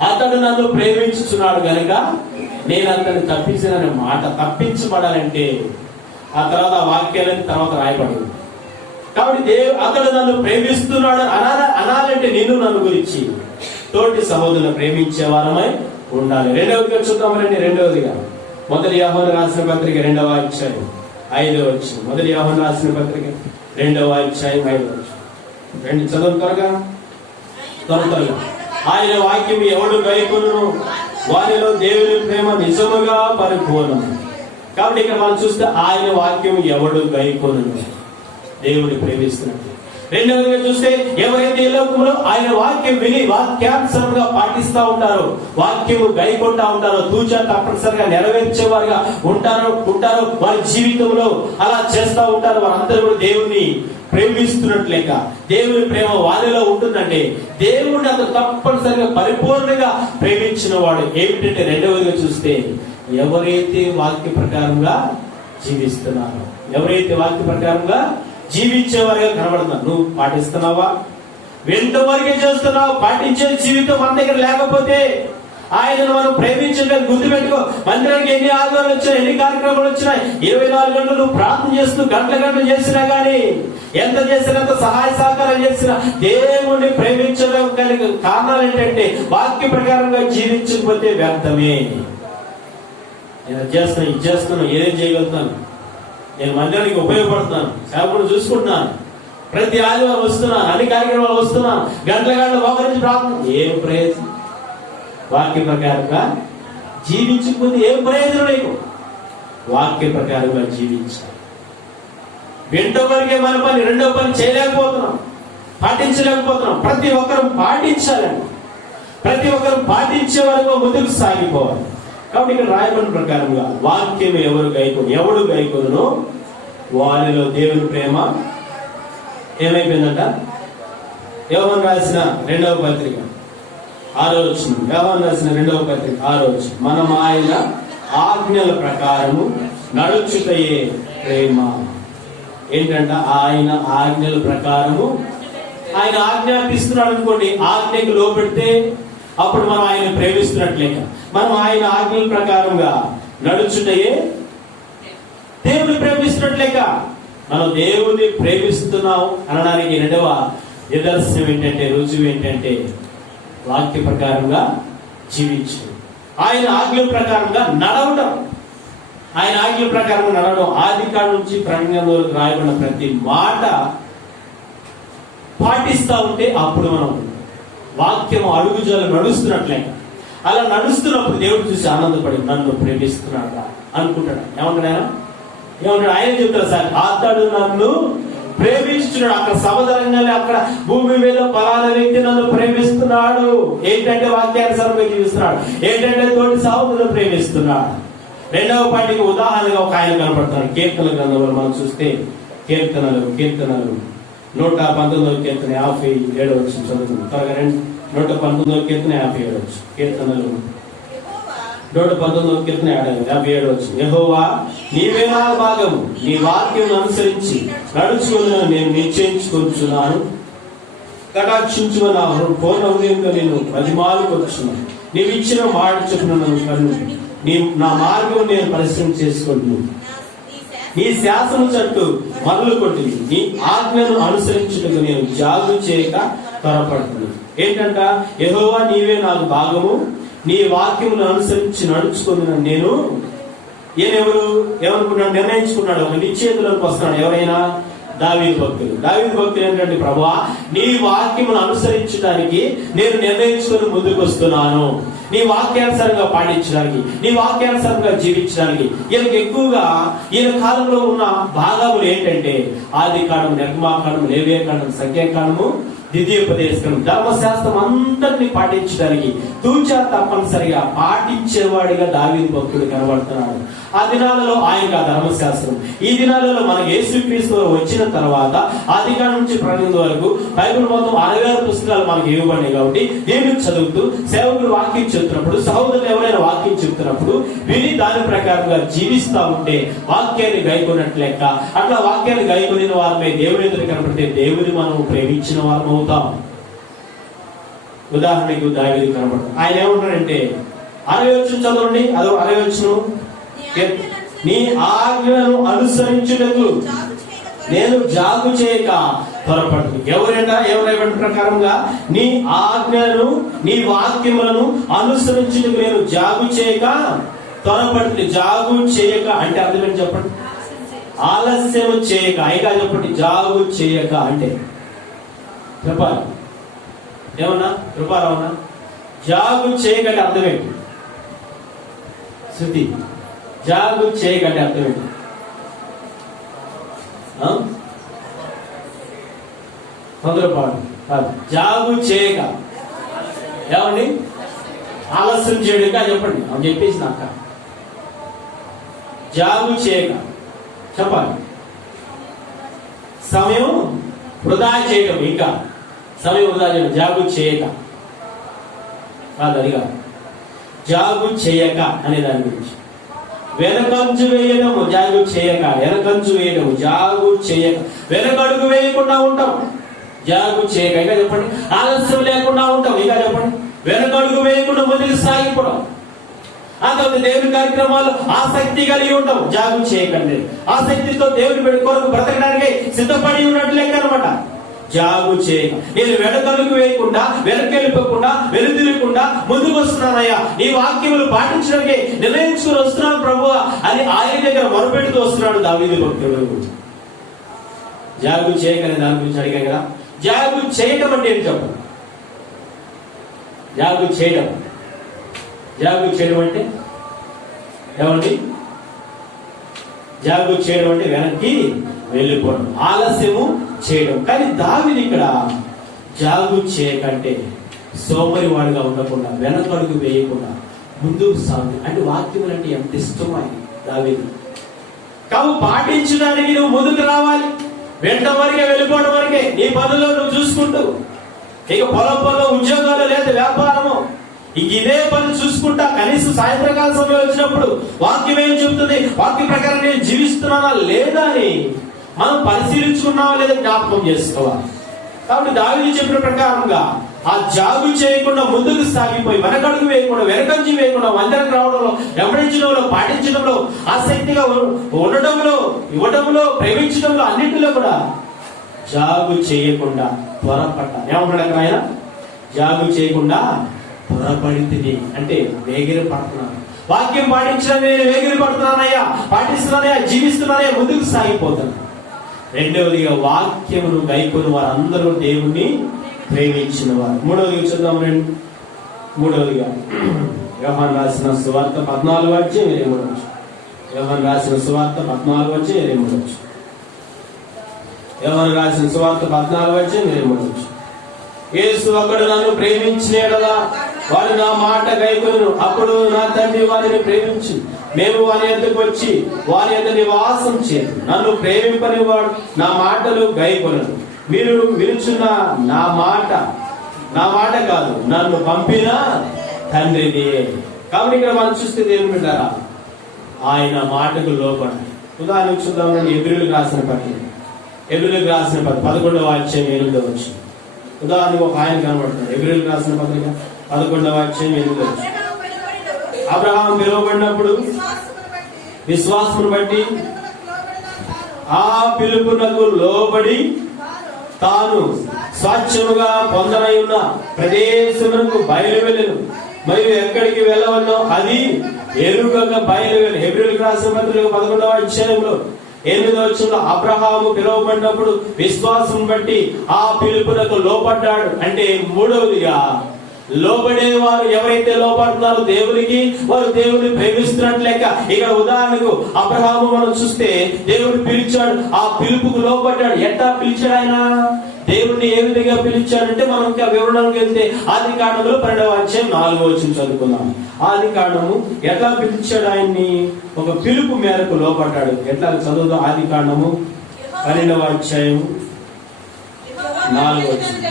అతడు నన్ను ప్రేమించుచున్నాడు కనుక నేను అతన్ని తప్పించిన మాట తప్పించబడాలంటే ఆ తర్వాత వాక్యాలని తర్వాత రాయబడింది. కాబట్టి అతడు నన్ను ప్రేమిస్తున్నాడు అనాలంటే నేను నన్ను గురించి తోటి సహోదరులను ప్రేమించే వారమై ఉండాలి. రెండవదిగా చూద్దామండి. రెండవదిగా మొదటి యోహాను రాసిన పత్రిక 2వ అధ్యాయం 5వ వచనం. మొదటి యోహాను రాసిన పత్రిక 2వ అధ్యాయం 5వ వచనం. రెండు చదువు త్వరగా. ఆయన వాక్యం ఎవడు గైకొనును వారిలో దేవుని ప్రేమ నిజముగా పరిపూర్ణం. కాబట్టి ఇక్కడ మనం చూస్తే ఆయన వాక్యం ఎవడు గైకొనును, దేవుని ప్రేమిస్తున్నట్టు. రెండవదిగా చూస్తే ఎవరైతే ఈ లోకంలో ఆయన వాక్యం విని వాక్యానుసారంగా పాటిస్తా ఉంటారో, వాక్యము గైకొంటా ఉంటారో, తూచా తప్పనిసరిగా నెరవేర్చేవారుగా ఉంటారో వారి జీవితంలో అలా చేస్తా ఉంటారు. వారందరూ కూడా దేవుణ్ణి ప్రేమిస్తున్నట్లేక దేవుని ప్రేమ వారిలో ఉంటుందంటే దేవుడిని అతను తప్పనిసరిగా పరిపూర్ణంగా ప్రేమించిన వాడు. ఏమిటంటే రెండవదిగా చూస్తే ఎవరైతే వాక్య ప్రకారంగా జీవిస్తున్నారో, ఎవరైతే వాక్య ప్రకారంగా జీవించేవారుగా కనబడుతున్నారు. నువ్వు పాటిస్తున్నావా? వెంట వరకే చేస్తున్నావు. పాటించే జీవితం మన దగ్గర లేకపోతే ఆయనను మనం ప్రేమించడానికి గుర్తుపెట్టుకో. మందిరానికి ఎన్ని ఆదివారాలు వచ్చినాయి, ఎన్ని కార్యక్రమాలు వచ్చినాయి, 24 గంటలు నువ్వు ప్రార్థన చేస్తూ గంటలు చేసినా గానీ, ఎంత చేసినంత సహాయ సహకారం చేసినా దేవుణ్ణి ప్రేమించడానికి కారణాలు ఏంటంటే వాక్య ప్రకారంగా జీవించకపోతే వ్యర్థమే. నేను ఇది చేస్తున్నాను, ఏదేం చేయగలుగుతాను, నేను మందిరానికి ఉపయోగపడుతున్నాను, సేవకుడు చూసుకుంటున్నాను, ప్రతి ఆదివారం వస్తున్నాను, అన్ని కార్యక్రమాలు వస్తున్నాను, గంటల మోకరించి ప్రార్థన. ఏం ప్రయోజనం? వాక్య ప్రకారంగా జీవించకపోతే ఏం ప్రయోజనం లేదు. వాక్య ప్రకారంగా జీవించాలి. వెంటో వరకే మన పని, రెండో పని చేయలేకపోతున్నాం, పాటించలేకపోతున్నాం. ప్రతి ఒక్కరు పాటించాలండి. ప్రతి ఒక్కరు పాటించే వరకు ముందుకు సాగిపోవాలి. కాబట్టి ఇక్కడ రాయబడిన ప్రకారంగా వాక్యం ఎవడు గైకొనునో వారిలో దేవుని ప్రేమ ఏమైపోయిందంట? యోహాను రాసిన 2వ పత్రిక 6వ వచనం. యోహాను రాసిన 2వ పత్రిక 6వ వచనం. మనం ఆయన ఆజ్ఞల ప్రకారము నడుచుటయే ప్రేమ. ఏంటంట? ఆయన ఆజ్ఞల ప్రకారము ఆయన ఆజ్ఞాపిస్తున్నాడు అనుకోండి, ఆజ్ఞకు లోపెడితే అప్పుడు మనం ఆయన ప్రేమిస్తున్నట్లేక. మనం ఆయన ఆజ్ఞల ప్రకారంగా నడుచుటయే దేవుని ప్రేమిస్తున్నట్లేక. మనం దేవుని ప్రేమిస్తున్నాం అనడానికి రెండవ నిదర్శనం ఏంటంటే, రుజువు ఏంటంటే వాక్య ప్రకారంగా జీవించడం, ఆయన ఆజ్ఞల ప్రకారంగా నడవడం. ఆయన ఆజ్ఞల ప్రకారంగా నడవడం ఆది కాలం నుంచి ప్రకటనలో రాయబడిన ప్రతి మాట పాటిస్తా ఉంటే అప్పుడు మనం వాక్యం అడుగుజాలు నడుస్తున్నట్లేక. అలా నడుస్తున్నప్పుడు దేవుడు చూసి ఆనందపడి నన్ను ప్రేమిస్తున్నాడా అనుకుంటాడు. ఏమంటాడు? ఆయన చెప్తాడు, సార్ అతడు నన్ను ప్రేమిస్తున్నాడు. అక్కడ సముద్రంగానే అక్కడ భూమి మీద పలానా వ్యక్తి నన్ను ప్రేమిస్తున్నాడు. ఏంటంటే వాక్యానుసారంగా జీవిస్తున్నాడు. ఏంటంటే తోటి సహోదరులను ప్రేమిస్తున్నాడు. రెండవ పాటికి ఉదాహరణగా ఒక ఆయన కనపడతాడు. కీర్తన గ్రంథంలో మనం చూస్తే కీర్తనలు 119వ కీర్తన 57వ వచనం చదువుతుంది. త్వరగా 119వ కీర్తన 57వ వచనం. కీర్తనలు 119వ కీర్తన 57వ వచనం. యెహోవా నీవే నా భాగము, నీ వాక్యం అనుసరించి నడుచుకుని నేను నిశ్చయించుకొంచున్నాను. కటాక్షించు నా పూర్ణ హృదయంతో నేను బతిమాలుకొచ్చున్నాను. నీవు ఇచ్చిన మాట చొప్పున నన్ను కన్ను, నా మార్గం నేను పరిశ్రమ చేసుకుంటున్నాను. నీ శాసనం చట్టు మరలు కొట్టింది, నీ ఆజ్ఞను అనుసరించుటకు నేను జాగు చేయక త్వరపడుతున్నాను. ఏంటంట? యెహోవా నీవే నాకు భాగము, నీ వాక్యమును అనుసరించి నడుచుకుని నేను. ఈయనెవరు? ఏమనుకున్నాడు? నిర్ణయించుకున్నాడు. ఒక నిశ్చయితలోకి వస్తున్నాడు. ఎవరైనా? దావీదు భక్తులు ఏంటంటే, ప్రభువా నీ వాక్యమును అనుసరించడానికి నేను నిర్ణయించుకుని ముందుకు వస్తున్నాను. నీ వాక్యానుసారంగా పాటించడానికి, నీ వాక్యానుసారంగా జీవించడానికి. ఈయనకు ఎక్కువగా ఈయన కాలంలో ఉన్న భాగములు ఏంటంటే ఆది కాండం, నిర్గమాకాండం, లేవియకాండం, సంఖ్యాకాండము, ద్వితీయోపదేశం, ధర్మశాస్త్రం అందరినీ పాటించడానికి తూచా తప్పనిసరిగా పాటించేవాడిగా దావీదు భక్తుడు కనబడుతున్నాడు. ఆ దినాలలో ఆయన ధర్మశాస్త్రం, ఈ దినాలలో మన యేసుక్రీస్తు వచ్చిన తర్వాత ఆది కాండం నుంచి ప్రకటన వరకు బైబిల్ మొత్తం 66 పుస్తకాలు మనకు ఇవ్వబడినాయి. కాబట్టి దీన్ని చదువుతూ సేవకుడు వాక్యం చెప్తున్నప్పుడు, సహోదరులు ఎవరైనా వాక్యం చెప్తున్నప్పుడు విని దాని ప్రకారంగా జీవిస్తా ఉంటే వాక్యాన్ని గైకొన్నట్లు లెక్క. అట్లా వాక్యాన్ని గైకొనిన వారమే దేవుని ఎదురు కనపడితే దేవుని మనం ప్రేమించిన వారం అవుతాం. ఉదాహరణకు దావీదు కనబడతాం. ఆయన ఏమంటాడంటే 60 వచనం చదవండి. అదో 60 వచనం. నీ ఆజ్ఞను అనుసరించుటకు నేను జాగు చేయక త్వరపడు. ఎవరైన ప్రకారంగా నీ ఆజ్ఞను నీ వాక్యములను అనుసరించుటకు నేను జాగు చేయక త్వరపడు. జాగు చేయక అంటే అర్థం ఏంటి చెప్పండి? ఆలస్యం చేయక. ఇంకా చెప్పండి, జాగు చేయక అంటే చెప్పాలి. ఏమన్నా కృపారావునా? జాగు చేయకంటే అర్థం ఏంటి? శృతి, జాగు చేయకంటే అర్థం ఏంటి? తొందరపాటు కాదు, జాగు చేయక. ఏమండి? ఆలస్యం చేయడం. ఇంకా చెప్పండి, అని చెప్పేసి నాక జాగు చేయక చెప్పాలి. సమయం వృధా చేయడం. ఇంకా సమయం వృధా చేయడం, జాగు చేయక కాదు. అదిగా జాగు చేయక అనే దాని గురించి. వెనకంచు వేయడము, జాగు చేయక. వెనకంచు వేయడము, జాగు చేయక. వెనకడుగు వేయకుండా ఉంటాం, జాగు చేయక. ఇంకా చెప్పండి, ఆలస్యం లేకుండా ఉంటాం. ఇంకా చెప్పండి, వెనకడుగు వేయకుండా ముందుకు సాగిపోవడం. ఆ తర్వాత దేవుని కార్యక్రమాలు ఆసక్తి కలిగి ఉంటాం, జాగు చేయకండి. ఆసక్తితో దేవుని కొరకు బ్రతకడానికి సిద్ధపడి ఉన్నట్లు లెక్క అనమాట. జాగు చేయక. నేను వెనకడుగు వేయకుండా, వెనకెళ్ళిపోకుండా, వెనుదిరగకుండా ముందుకు వస్తున్నానయ్యా, నీ వాక్యములు పాటించడానికి నిర్ణయించుకుని వస్తున్నాను ప్రభువా అని ఆయన దగ్గర మొరపెడుతూ వస్తున్నాడు దావీదు భక్తుడు. జాగు చేయకనే దాని గురించి అడిగాం కదా. జాగు చేయటం అంటే ఏంటి చెప్పండి? జాగు చేయడం. జాగు చేయడం అంటే ఏమండి? జాగు చేయడం అంటే వెనక్కి వెళ్ళిపోవడం, ఆలస్యము చేయడం. కానీ దావీదు ఇక్కడ జాగు చేయకంటే సోమరి వాడిగా ఉండకుండా, వెనకడుగు వేయకుండా ముందుకు సాగు. అంటే వాక్యములు అంటే ఎంత ఇష్టం ఆయన దావీదు. కావు పాటించడానికి నువ్వు ముందుకు రావాలి. వెంట వరకే వెళ్ళిపోవడం వరకే నీ పనుల్లో నువ్వు చూసుకుంటూ, ఇక పొలంలో ఉద్యోగాలు లేదా వ్యాపారము, ఇక ఇదే పని చూసుకుంటా కనీసం సాయంత్రకాల సమయం వచ్చినప్పుడు వాక్యం ఏం చెబుతుంది, వాక్య ప్రకారం నేను జీవిస్తున్నానా లేదా అని మనం పరిశీలించుకున్నావా లేదా జ్ఞాపకం చేసుకోవాలి. కాబట్టి దావీదు చెప్పిన ప్రకారంగా ఆ జాగు చేయకుండా ముందుకు సాగిపోయి, వెనకడుగు వేయకుండా, వెనకంచి వేయకుండా, వందరకు రావడంలో, వెంబడించడంలో, పాటించడంలో, ఆసక్తిగా ఉండడంలో, ఇవ్వడంలో, ప్రేమించడంలో, అన్నింటిలో కూడా జాగు చేయకుండా త్వరపడ్డా. ఏమంటాడు ఆయన? జాగు చేయకుండా త్వరపడితే అంటే వేగిరి పడుతున్నాను. వాక్యం పాటించడం నేను వేగిరి పడుతున్నానయ్యా, పాటిస్తున్నానయ్యా, జీవిస్తున్నానయ్యా, ముందుకు సాగిపోతాను. రెండవదిగా వాక్యమును గైకొని వారందరూ దేవుణ్ణి ప్రేమించిన వారు. మూడవదిగా చూద్దాం రండి. మూడవదిగా యోహాను రాసిన సువార్త 14:23. యోహాను రాసిన సువార్త 14:23. యోహాను రాసిన సువార్త 14:23. యేసు ఒకడు నన్ను ప్రేమించిన యెడల వాడు నా మాట గైకొనును, అప్పుడు నా తండ్రి వారిని ప్రేమించి మేము వారి యొద్దకు వచ్చి వారి యొద్ద నివాసం చేయదు. నన్ను ప్రేమింపని వాడు నా మాటలు గైకొనును. మీరు వినుచున్న నా మాట కాదు, నన్ను పంపిన తండ్రిని. కాబట్టి ఇక్కడ మనం చూస్తే దేవుని బిడ్డలారా, ఆయన మాటకు లోబడి. ఉదాహరణకు చూద్దాం, ఎబ్రీయులకు రాసిన పత్రిక 11వ అధ్యాయం 8వ వచనం. ఉదాహరణకు ఒక ఆయన కనబడుతుంది. ఎబ్రీయులకు రాసిన పత్రిక 11వ అధ్యాయం 8వ వచనం. అబ్రహాము పిలువబడినప్పుడు విశ్వాసమును బట్టి ఆ పిలుపునకు లోబడి తాను స్వాచ్ఛముగా పొందనై ఉన్న ప్రదేశమునకు బయలువెళ్ళెను. మరియు ఎక్కడికి వెళ్ళవన్నో అది ఎరుగక బయలువెళ్ళి. హెబ్రీయులకు రాసిన పత్రిక 11వ అధ్యాయంలో 8వ వచనంలో అబ్రహాము పిలువబడినప్పుడు విశ్వాసం బట్టి ఆ పిలుపునకు లోబడ్డాడు. అంటే మూడవదిగా లోబడేవారు ఎవరైతే లోపడుతున్నారో దేవునికి, వారు దేవుని ప్రేమిస్తున్నట్లు లెక్క. ఇక్కడ ఉదాహరణకు అబ్రహాము మనం చూస్తే దేవుడు పిలిచాడు, ఆ పిలుపుకు లోబడ్డాడు. ఎట్లా పిలిచాడు ఆయన? దేవుణ్ణి ఏ విధంగా పిలిచాడంటే మనం ఇంకా వివరణకు వెళ్తే ఆదికాండములో 12వ అధ్యాయం 4వ వచనం చదువుకుందాం. ఆదికాండము ఎట్లా పిలిచాడు ఆయన్ని? ఒక పిలుపు మేరకు లోపడ్డాడు. ఎట్లా చదువుదాం? ఆదికాండము 12వ అధ్యాయం 4వ వచనం.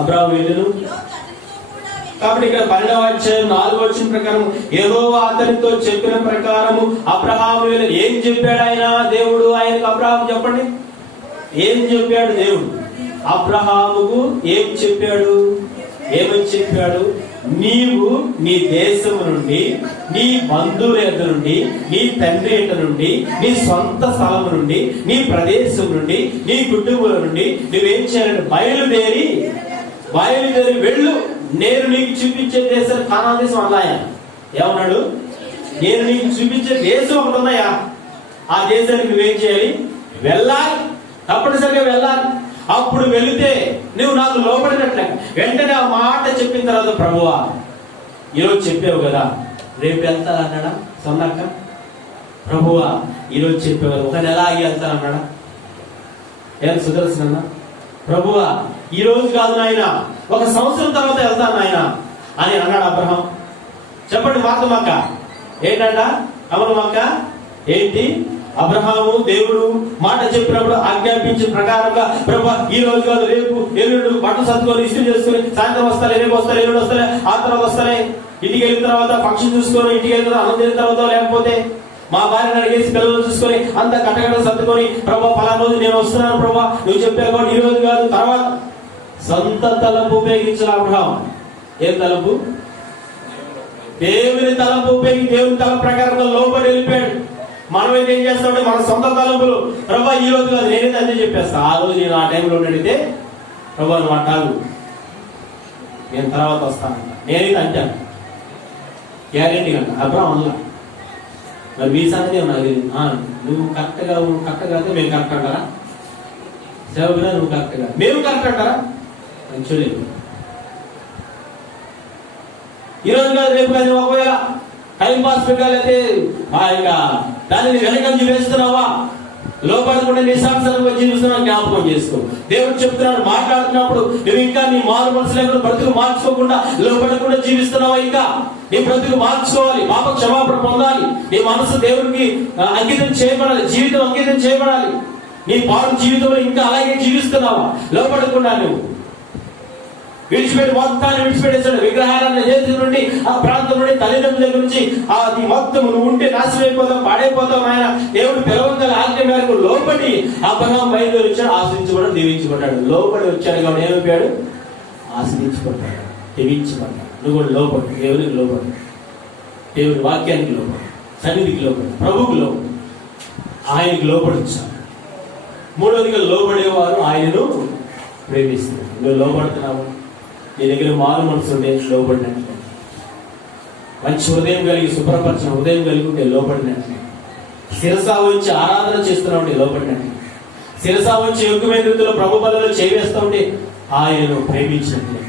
అబ్రాహాము వెళ్ళెను. కాబట్టి ఇక్కడ 12వ అధ్యాయం 4వ వచనం ప్రకారం యెహోవా అతనితో చెప్పిన ప్రకారము అబ్రహాము వెళ్ళెను. ఏం చెప్పాడు ఆయన? దేవుడు ఆయనకు అబ్రహాము చెప్పండి, ఏం చెప్పాడు దేవుడు? అబ్రహాముకు ఏం చెప్పాడు? ఏమని చెప్పాడు? నీవు నీ దేశం నుండి, నీ బంధువుల యొద్ద నుండి, నీ తండ్రి ఇంట నుండి, నీ సొంత స్థలం నుండి, నీ ప్రదేశం నుండి, నీ కుటుంబం నుండి నువ్వేం చేయాలంటే బయలుదేరి వెళ్ళు, నేను నీకు చూపించే దేశం కానాన్ దేశం అన్నాయా. ఏమన్నాడు? నేను నీకు చూపించే దేశం ఒకటి ఉన్నాయా, ఆ దేశానికి నువ్వేం చేయాలి? వెళ్ళాలి, తప్పనిసరిగా వెళ్ళాలి. అప్పుడు వెళితే నువ్వు నాకు లోపడినట్లే. వెంటనే ఆ మాట చెప్పిన తర్వాత, ప్రభువా ఈరోజు చెప్పావు కదా, రేపు వెళ్తాను అన్నాడా సొన్నక్క? ప్రభువా ఈరోజు చెప్పావు కదా, ఒక నెల ఆగి వెళ్తాను అన్నాడా? ఏం సుదర్శన? ప్రభువా ఈ రోజు కాదు నాయన, ఒక సంవత్సరం తర్వాత వెళ్తాను నాయన అని అన్నాడు అబ్రహాం. చెప్పండి మార్తమక్క ఏంటంట? అమరమక్క ఏంటి? అబ్రహాము దేవుడు మాట చెప్పినప్పుడు ఆజ్ఞాపించిన ప్రకారంగా, ప్రభా ఈ రోజు కాదు రేపు, ఎల్లుండు బట్టలు సర్దుకొని ఇస్త్రీ చేసుకుని సాయంత్రం వస్తాలే, రేపు వస్తాలే, ఎల్లుండి వస్తాలే, ఆ తర్వాత వస్తాలే, ఇంటికి వెళ్ళిన తర్వాత ఫంక్షన్ చూసుకొని, ఇంటికి వెళ్ళిన తర్వాత అన్నం తిన్న తర్వాత, లేకపోతే మా భార్యను అడిగేసి పిల్లలు చూసుకొని అంత కట్టగడ సర్దుకొని, ప్రభా పలానా రోజు నేను వస్తున్నాను ప్రభా, నువ్వు చెప్పావు కాబట్టి ఈ రోజు కాదు తర్వాత. సొంత తలంపు ఉపయోగించిన అబ్రహాం. ఏం తలంపు? దేవుని తలంపు ఉపయోగించి దేవుని తల ప్రకారంగా లోపలి వెళ్ళిపోయాడు. మనమైతే ఏం చేస్తామంటే మన సొంత తలంపులు, ప్రభా ఈ రోజు కాదు నేనైతే అంతే చెప్పేస్తా. ఆ రోజు నేను ఆ టైంలో అడిగితే, ప్రభా నువ్వు అంటావు నేను తర్వాత వస్తాను, నేనైతే అంటాను గ్యారెంటీ అంట. అబ్రహాం అన్నా మరి మీ సంగతి ఉన్నది, నువ్వు కరెక్ట్గా అయితే మేము కరెక్ట్ అంటారా? సేవకుడా నువ్వు కరెక్ట్గా, మేము కరెక్ట్ అంటారా? చూడలేదు. ఈ రోజు కాదు రేపు కాదు, ఒకవేళ టైం పాస్ పెట్టాలైతే దానిని వెనకంజి వేస్తున్నావా, లోపడకుండా నిశాంసంగా జీవిస్తున్నావు, జ్ఞాపకం చేసుకో. దేవుడు చెప్తున్నాడు, మాట్లాడుతున్నప్పుడు నువ్వు ఇంకా నీ మారు మనసు లేకుండా బ్రతుకు మార్చుకోకుండా లోపడకుండా జీవిస్తున్నావా? ఇంకా నీ బ్రతుకు మార్చుకోవాలి, పాప క్షమాపణ పొందాలి, నీ మనసు దేవుడికి అంకితం చేయబడాలి, జీవితం అంకితం చేయబడాలి. నీ పాడు జీవితంలో ఇంకా అలాగే జీవిస్తున్నావా? లోపడకుండా నువ్వు విడిచిపెట్టి మొత్తాన్ని విడిచిపెట్టేసాడు. విగ్రహాలను చేతి నుండి, ఆ ప్రాంతం నుండి, తల్లిదండ్రుల దగ్గర నుంచి అది మొత్తం నువ్వు ఉంటే నాశనం అయిపోతావు, పాడైపోతావు. ఆయన దేవుడు పిలవంగల ఆజ్ఞ మేరకు లోపడి అబ్రహాం బయలుదేరి వచ్చాడు. ఆశ్రయించబడ్డాడు, దీవించబడ్డాడు. లోపడి వచ్చాడు కాబట్టి ఏమైపోయాడు? ఆశ్రయించబడ్డాడు, దీవించబడ్డాడు. నువ్వు కూడా లోపడి, దేవునికి లోపడి, దేవుని వాక్యానికి లోపడి, సన్నిధికి లోపడి, ప్రభువుకి లోపడి, ఆయనకి లోపడించాలి. మూడవదిగా లోబడేవారు ఆయనను ప్రేమిస్తారు. నువ్వు లోపడుతున్నావు, నీ దగ్గర మారు మనసు ఉంటే లోపడినట్లే, మంచి హృదయం కలిగి శుభ్రపరచిన హృదయం కలిగి ఉంటే లోపడినట్లే, శిరసా వచ్చి ఆరాధన చేస్తున్నావు ఉంటే లోపడినట్లే, శిరసా వచ్చి యోగ్యమైన రీతిలో ప్రభు బలలో చేవేస్తూ ఉంటే ఆయనను ప్రేమించినట్లే,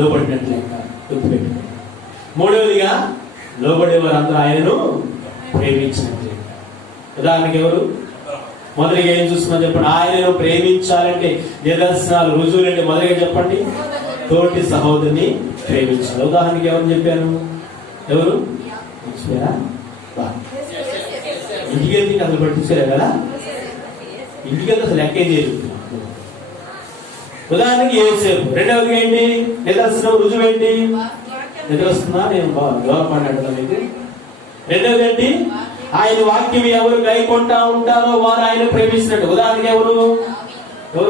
లోపడినట్లే. గుర్తుపెట్టుకో. మూడవదిగా లోబడేవారు అందరూ ఆయనను ప్రేమించినట్లే. ఉదాహరణకి ఎవరు? మొదటిగా ఏం చూస్తున్నా చెప్పండి? ఆయనను ప్రేమించాలంటే నిదర్శనాలు, రుజువులంటే మొదటిగా చెప్పండి, తోటి సహోదరిని ప్రేమించాలి. ఉదాహరణకి ఎవరు చెప్పాను? ఎవరు ఇంటికి వెళ్తే అసలు పట్టించారు కదా, ఇంటికి వెళ్తే అసలు లెక్కే చేయదు. ఉదాహరణకి యోసేపు. రెండవది ఏంటి? నిదర్శనం, రుజువు ఏంటి? నిద్ర వస్తుందా? నేను గౌరవపడినట్టుగా మీకు. రెండవది ఏంటి? ఆయన వాక్యం ఎవరు గైకొంటా ఉంటారో వారు ఆయన ప్రేమిస్తున్నట్టు. ఉదాహరణకి ఎవరు?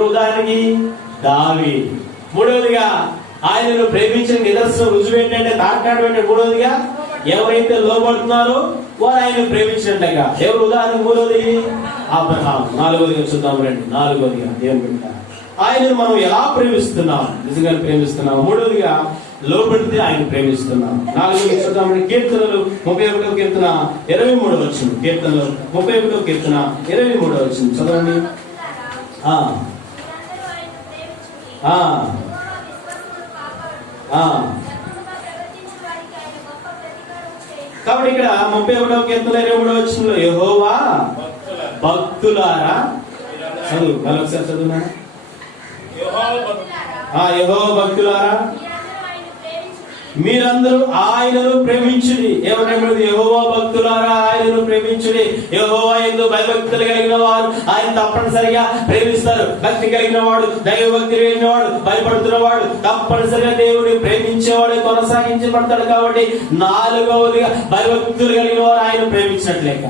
ఉదాహరణకి దావీదు. మూడవదిగా ఆయనను ప్రేమించిన నిదర్శనం, రుజువు ఏంటంటే తార్కాణం ఏంటంటే, మూడవదిగా ఎవరైతే లోబడుతున్నారో వారు ఆయన ప్రేమించినట్టుగా. ఎవరు? ఉదాహరణ మూడవది అబ్రహాం. నాలుగవదిగా చూద్దాం రండి. నాలుగవదిగా దేవుని బిడ్డ ఆయనను మనం ఎలా ప్రేమిస్తున్నాం? నిజంగా ప్రేమిస్తున్నాం. మూడవదిగా లోబడితే ఆయన ప్రేమిస్తున్నాం. నాలుగవది చూద్దాం. కీర్తనలు 31వ కీర్తన 23వ వచనం. కీర్తనలు 31వ కీర్తన 23వ వచనం చదవండి. కాబట్టి ఇక్కడ 31వ కీర్తన 23వ వచనంలో యెహోవా భక్తులారా, చదువు మరొకసారి చదువునా? యెహోవా భక్తులారా మీరందరూ ఆయనను ప్రేమించుడి. ఏమన్నాడు? యెహోవా భక్తులారా ఆయనను ప్రేమించుడి. యెహోవా యందు భయభక్తులు కలిగిన వారు ఆయన తప్పనిసరిగా ప్రేమిస్తారు. భక్తి కలిగిన వాడు, దైవభక్తి కలిగిన వాడు, భయపడుతున్న వాడు తప్పనిసరిగా దేవుడిని ప్రేమించేవాడు, కొనసాగించబడతాడు. కాబట్టి నాలుగవదిగా భయభక్తులు కలిగిన వారు ఆయన ప్రేమించినట్లేక.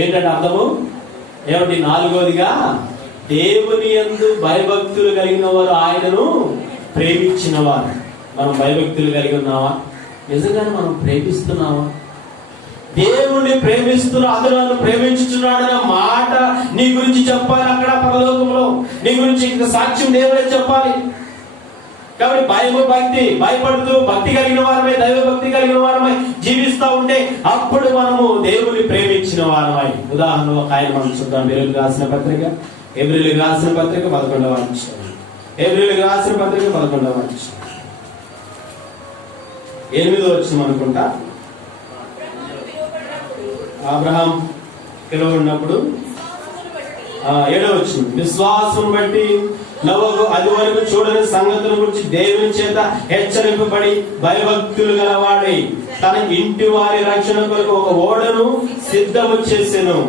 ఏంటంటే అర్థము ఏమిటి? నాలుగవదిగా దేవుని యందు భయభక్తులు కలిగిన వారు ఆయనను ప్రేమించిన వారు. మనం భయభక్తులు కలిగి ఉన్నావా? నిజంగానే మనం ప్రేమిస్తున్నావా? దేవుణ్ణి ప్రేమిస్తున్నా, అతను నన్ను ప్రేమించుచున్నాడన్న మాట నీ గురించి చెప్పాలి. అక్కడ పరలోకంలో నీ గురించి ఇంత సాక్ష్యం దేవుడే చెప్పాలి. కాబట్టి భయము భక్తి, భయపడుతూ భక్తి కలిగిన వారమై, దైవ భక్తి కలిగిన వారమై జీవిస్తూ ఉంటే అప్పుడు మనము దేవుని ప్రేమించిన వారమై. ఉదాహరణ ఒక ఆయన మనం చూద్దాం. ఏబ్రీయులకు రాసిన పత్రిక 11వ అధ్యాయం. ఏబ్రీయులకు రాసిన పత్రిక 11వ అధ్యాయం 8వ వచనం అనుకుంటా. అబ్రహాం పిలువబడినప్పుడు 7వ వచనం, విశ్వాసం బట్టి నోవహు అది వరకు చూడని సంగతుల గురించి దేవుని చేత హెచ్చరింపబడి భయభక్తులు గలవాడై తన ఇంటి వారి రక్షణ కొరకు ఒక ఓడను సిద్ధము చేసెను.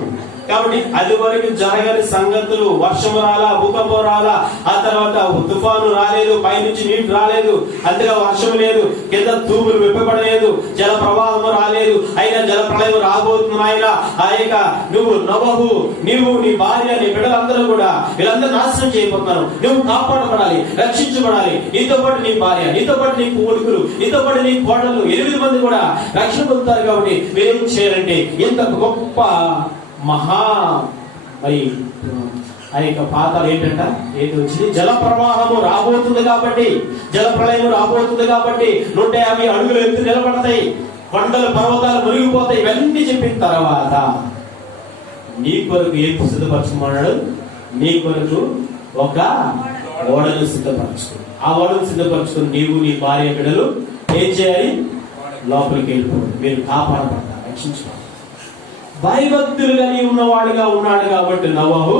కాబట్టి అది వరకు జరగని సంగతులు, వర్షము రాలా, భూకంపం రాలా, ఆ తర్వాత తుఫాను రాలేదు, పైనుంచి నీటి రాలేదు, అంతగా వర్షం లేదు, కింద తూములు విప్పబడలేదు, జల ప్రవాహము రాలేదు, అయినా జల ప్రళయం రాబోతుంది. ఆయన ఆ యొక్క నువ్వు నోవహు, నీవు, నీ భార్య, నీ బిడ్డలందరూ కూడా వీళ్ళందరూ నాశనం చేయబోతున్నారు. నువ్వు కాపాడబడాలి, రక్షించబడాలి. నీతో పాటు నీ భార్య, నీతో పాటు నీ కొడుకులు, నీతో పాటు నీ కోడళ్ళు 8 మంది కూడా రక్షణ పొందుతారు. కాబట్టి మీరేం చేయాలంటే ఇంత గొప్ప మహా మరి ఆ యొక్క పాతాలు ఏంటంట, ఏంటి వచ్చింది, జల ప్రవాహము రాబోతుంది కాబట్టి, జల ప్రళయం రాబోతుంది కాబట్టి 150 అడుగులు ఎత్తు నిలబడతాయి, కొండలు పర్వతాలు మునిగిపోతాయి. ఇవన్నీ చెప్పిన తర్వాత నీ కొరకు ఏం సిద్ధపరచుకున్నాడు? నీ కొరకు ఒక ఓడను సిద్ధపరచుకుని, ఆ ఓడను సిద్ధపరచుకుని నీవు, నీ భార్య, బిడ్డలు ఏం చేయాలి? లోపలికి వెళ్ళిపోవాలి. మీరు కాపాడబడ్డారు, రక్షించుకోవాలి. భయభక్తులు కలిగి ఉన్నవాడుగా ఉన్నాడు కాబట్టి నోవహు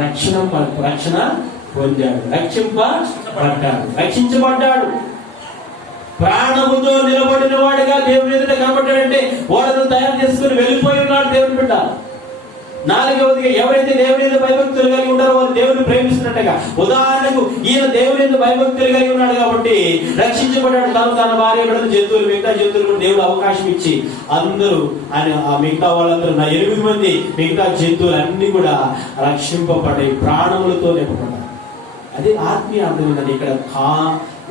రక్షణ పొందాడు, రక్షింపబడ్డాడు, రక్షించబడ్డాడు. ప్రాణముతో నిలబడిన వాడిగా దేవుని ఎదుట కనబడ్డాడంటే ఓడను తయారు చేసుకుని వెళ్ళిపోయి ఉన్నాడు దేవుని బిడ్డ. 4వదిగా ఎవరైతే దేవుని మీద భయభక్తులు కలిగి ఉంటారో వారు దేవుని ప్రేమిస్తున్నట్టుగా. ఉదాహరణకు ఈయన దేవుని మీద భయభక్తులు కలిగి ఉన్నాడు కాబట్టి రక్షించబడ్డాడు. తన భార్య బిడ్డలు, జంతువులు, మిగతా జంతువులకు దేవుడు అవకాశం ఇచ్చి అందరూ ఆయన, ఆ మిగతా వాళ్ళందరూ 8 మంది మిగతా జంతువులు అన్ని కూడా రక్షింపబడి ప్రాణములతో నింపబడ్డారు. అదే ఆత్మీయ అర్థం ఉన్నది. ఇక్కడ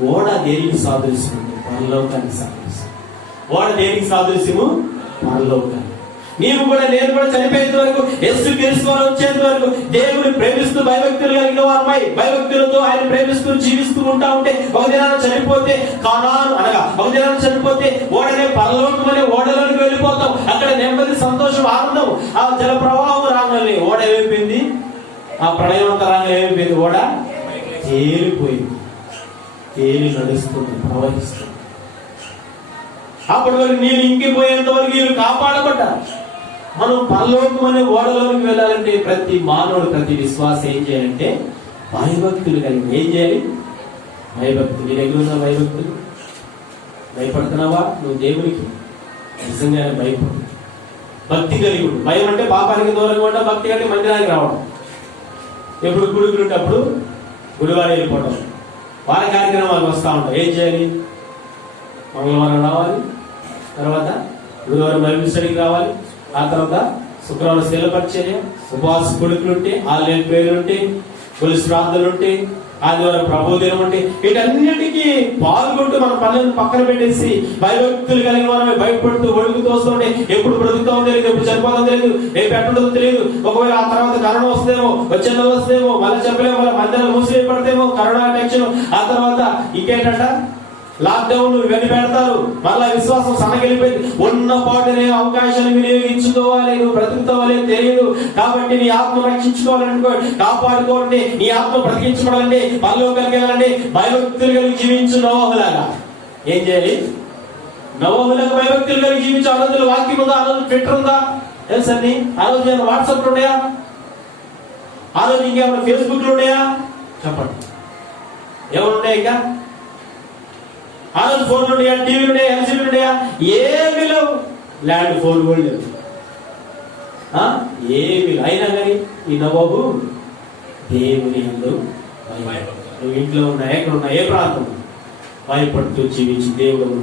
ఓడ దేనికి సాదృశ్యము? పరలోకానికి సాదృశ్యం. ఓడ దేనికి సాదృశ్యము? పరలోకానికి. నీవు కూడా, నేను కూడా చనిపోయేంత వరకు, యేసు క్రీస్తు వచ్చేంత వరకు దేవుని ప్రేమిస్తూ భయభక్తులు కలిగిన వారమై భయభక్తులతో ఆయన ప్రేమిస్తూ జీవిస్తూ ఉంటా ఉంటే ఒక దినాన్ని చనిపోతే కానాను అనగా ఒక దినాన్ని చనిపోతే ఓడనే పరలోకం అనే ఓడలోకి వెళ్ళిపోతాం. అక్కడ నెమ్మది, సంతోషం, ఆనందం. ఆ జల ప్రవాహం రాగానే ఓడ ఏమైపోయింది? ఆ ప్రళయవంతరంగా ఏమైపోయింది? ఓడ తేలిపోయింది, తేలి నడుస్తుంది, ప్రవహిస్తుంది. అప్పటి వరకు నీళ్ళు ఇంకిపోయేంత వరకు వీళ్ళు కాపాడబడ్డారు. మనం పరలోకం అనే ఓడలోకి వెళ్ళాలంటే ప్రతి మానవుడు, ప్రతి విశ్వాసం ఏం చేయాలంటే భయభక్తులు కలిగి. ఏం చేయాలి? భయభక్తులు. నీ దగ్గర ఉన్న భయభక్తులు. భయపడుతున్నావా నువ్వు దేవునికి? నిజంగానే భయపడు. భక్తి కలిగి ఉండు. భయం అంటే పాపానికి దూరంగా ఉండడం, భక్తి అంటే మందిరానికి రావడం. ఎప్పుడు గుడుగులు ఉంటే అప్పుడు గుడివాడ వెళ్ళిపోవడం, వారి కార్యక్రమాలు వస్తూ ఉంటాం. ఏం చేయాలి? మంగళవారం రావాలి, తర్వాత బుధవారం బైబిల్ స్టడీకి రావాలి, ఆ తర్వాత శుక్రవారం శీల పరిచర్య, ఉపవాస కొడుకులుంటే, ఆన్లైన్ ప్రేయర్లుంటే, పోలీసు ప్రార్థనలుంటే, ఆదివారం ప్రభుదినం ఉంటే, వీటన్నిటికీ పాల్గొంటూ మన పనులను పక్కన పెట్టేసి భయభక్తులు కలిగిన వారమే భయపడుతూ వణుకుతూ వస్తుంటే ఎప్పుడు బ్రతుకుతామో తెలియదు, ఎప్పుడు చనిపోతామో తెలియదు, రేపు ఎట్టుంటుందో తెలియదు. ఒకవేళ ఆ తర్వాత కరోనా వస్తేమో, వచ్చే వస్తేమో, మళ్ళీ చెప్పలేమో, మళ్ళీ మందిరాలు మూసివేయబడతామో, కరోనా టెన్షన్. ఆ తర్వాత ఇంకేంటంట, లాక్డౌన్ ఇవన్నీ పెడతారు. మళ్ళా విశ్వాసం సన్నగిలిపోయింది. ఉన్న పాటునే అవకాశాన్ని వినియోగించుకోవాలి. నువ్వు బ్రతుకుతావలే తెలియదు. కాబట్టి నీ ఆత్మ రక్షించుకోవాలనుకో, కాపాడుకోవాలంటే, నీ ఆత్మ బ్రతికించుకోవాలంటే, పరలోకానికి వెళ్ళాలంటే భయభక్తులు కలిగి జీవించు నోవహులాగా. ఏం చేయాలి? నోవహులకు భయభక్తులు కలిగి జీవించు. ఆ రోజుల్లో వాక్యం ఉందా? ఆ రోజు ట్విట్టర్ ఉందా? తెలుసండి. ఆ రోజు వాట్సాప్ ఉన్నాయా? ఆ రోజు ఇంకేమైనా ఫేస్బుక్ లో ఉన్నాయా? చెప్పండి, ఏమన్నా ఇంకా? ఆ రోజు ఫోన్లు ఉన్నాయా? టీవీలు ఉన్నాయా? ఎల్సీలు ఉన్నాయా? ఏమి లేవు. ల్యాండ్ ఫోన్ కూడా లేవు, ఏమి. అయినా కానీ ఈ నోవహు దేవుని యందు నువ్వు ఇంట్లో ఉన్నా, ఎక్కడున్నా, ఏ ప్రాంతం భయపడుతూ జీవించి దేవుడు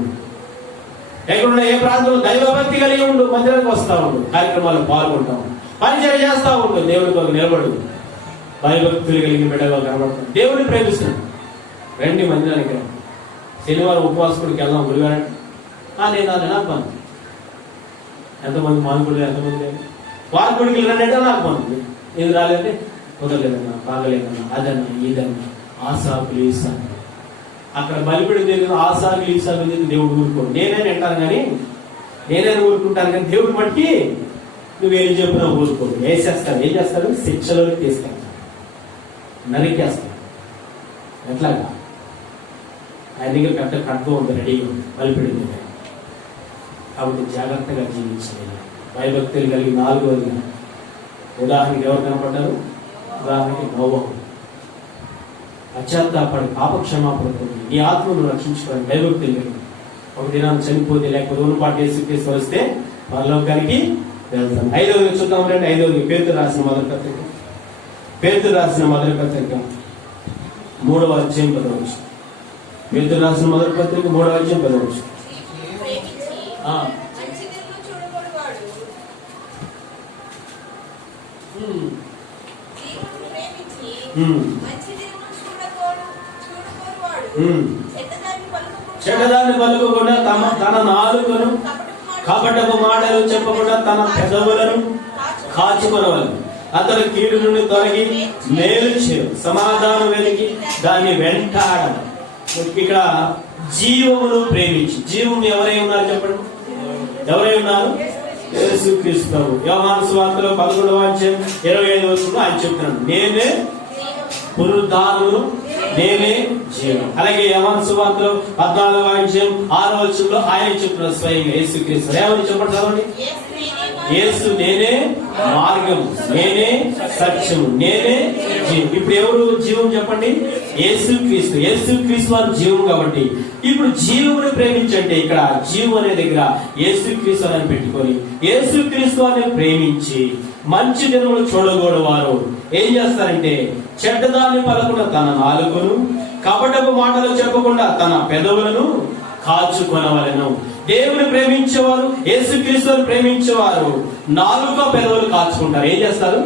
ఎక్కడున్నా, ఏ ప్రాంతంలో దైవభక్తి కలిగి ఉండు. మందిరానికి వస్తా ఉండు, కార్యక్రమాల్లో పాల్గొంటా ఉండు, పరిచయం చేస్తా ఉండు, దేవుడి కొరకు నిలబడు. భయభక్తులు కలిగి బిడ్డగా కనబడతాం. దేవుడిని ప్రేమిస్తున్నాడు. రండి మందిరానికి రండి. శనివారం ఉపవాసం కూడా వెళ్దాం గురుగారు నేను నాకు పని. ఎంతమంది మానుకుడు ఎంతమంది లేదు వారకుడికి వెళ్ళానంటే నాకు పని. ఏది రాలేదంటే కుదరలేదన్నా, బాగలేదన్నా, అదన్నా ఇదన్నా, ఆసాకులు ఈసాకు. అక్కడ బలిపడి దగ్గర ఆసాకులు ఈసాకు దేవుడు ఊరుకోడు. నేనైనా అంటాను కానీ నేనైనా ఊరుకుంటాను కానీ దేవుడు బట్టి నువ్వేం చెప్పినా ఊరుకోడు. వేసేస్తాడు. ఏం చేస్తాడు? శిక్షలోకి తీసుకెళ్తాడు, నరికేస్తాడు. ఎట్లాగా ఆయన దగ్గర కట్ట కట్టుకో ఉంది, రెడీగా ఉంది బలిపడి దగ్గర. కాబట్టి జాగ్రత్తగా జీవించాలి. భయభక్తులు కలిగి 4వదిగా ఉదాహరణకి ఎవరు కనపడ్డారు? ఉదాహరణకి నోవహు. పశ్చాత్తాపడి పాపక్షమాపణ పొంది నీ ఆత్మను రక్షించుకోవడం భయభక్తులు కలిగి ఒక దినాన్ని చనిపోతే లేకపోతే ఉన్నపాటు యేసుక్రీస్తు వస్తే పరలోకానికి వెళ్తాం. 5వది చూద్దాం రండి. 5వది పేతురు రాసిన మొదటి పత్రిక. పేతురు రాసిన మొదటి పత్రిక 3వ అధ్యాయం 10వ వచనం. పేతురు రాసిన మొదటి పత్రిక 3వ అధ్యాయం 10వ వచనం. చెడ్డదాన్ని పలుకోకుండా తన నాలుకను కపటపు మాటలు చెప్పకుండా తన పెదవులను కాచుకొనవాలి. అతడు కీడు నుండి తొలగి మేలు చేయు, సమాధానం వెలిగి దాన్ని వెంటాడాలి. ఇక్కడ జీవమును ప్రేమించి, జీవం ఎవరై ఉన్నారు చెప్పండి? ఎవరై ఉన్నారు? యేసుక్రీస్తు ప్రభు. యోహాను సువార్తలో 11వ అధ్యాయం 25వ వచనంలో ఆయన చెప్తున్నాడు, నేనే పునరుద్ధానమును, నేనే జీవం. అలాగే యోహాను సువార్తలో 14వ అధ్యాయం 6వ వచనంలో ఆయన చెప్తున్నారు స్వయంగా యేసుక్రీస్తు. ఏమని చెప్పండి చదవండి? యేసు నేనే మార్గము, నేనే సత్యము, నేనే జీవం. ఇప్పుడు ఎవరు జీవం చెప్పండి? యేసుక్రీస్తు. యేసుక్రీస్తు వారు జీవం. కాబట్టి ఇప్పుడు జీవమును ప్రేమించండి. ఇక్కడ జీవం అనే దగ్గర యేసుక్రీస్తు అని పెట్టుకొని యేసుక్రీస్తు వారిని ప్రేమించి మంచి దినములు చూడకూడదు వారు ఏం చేస్తారంటే చెడ్డదాన్ని పలకుండా తన నాలుకను, కపటపు మాటలు చెప్పకుండా తన పెదవులను కాచుకొనవలెను. దేవుని ప్రేమించేవారు, యేసుక్రీస్తుని ప్రేమించేవారు నాలుక పెదవులు కాచుకుంటారు. ఏం చేస్తారు?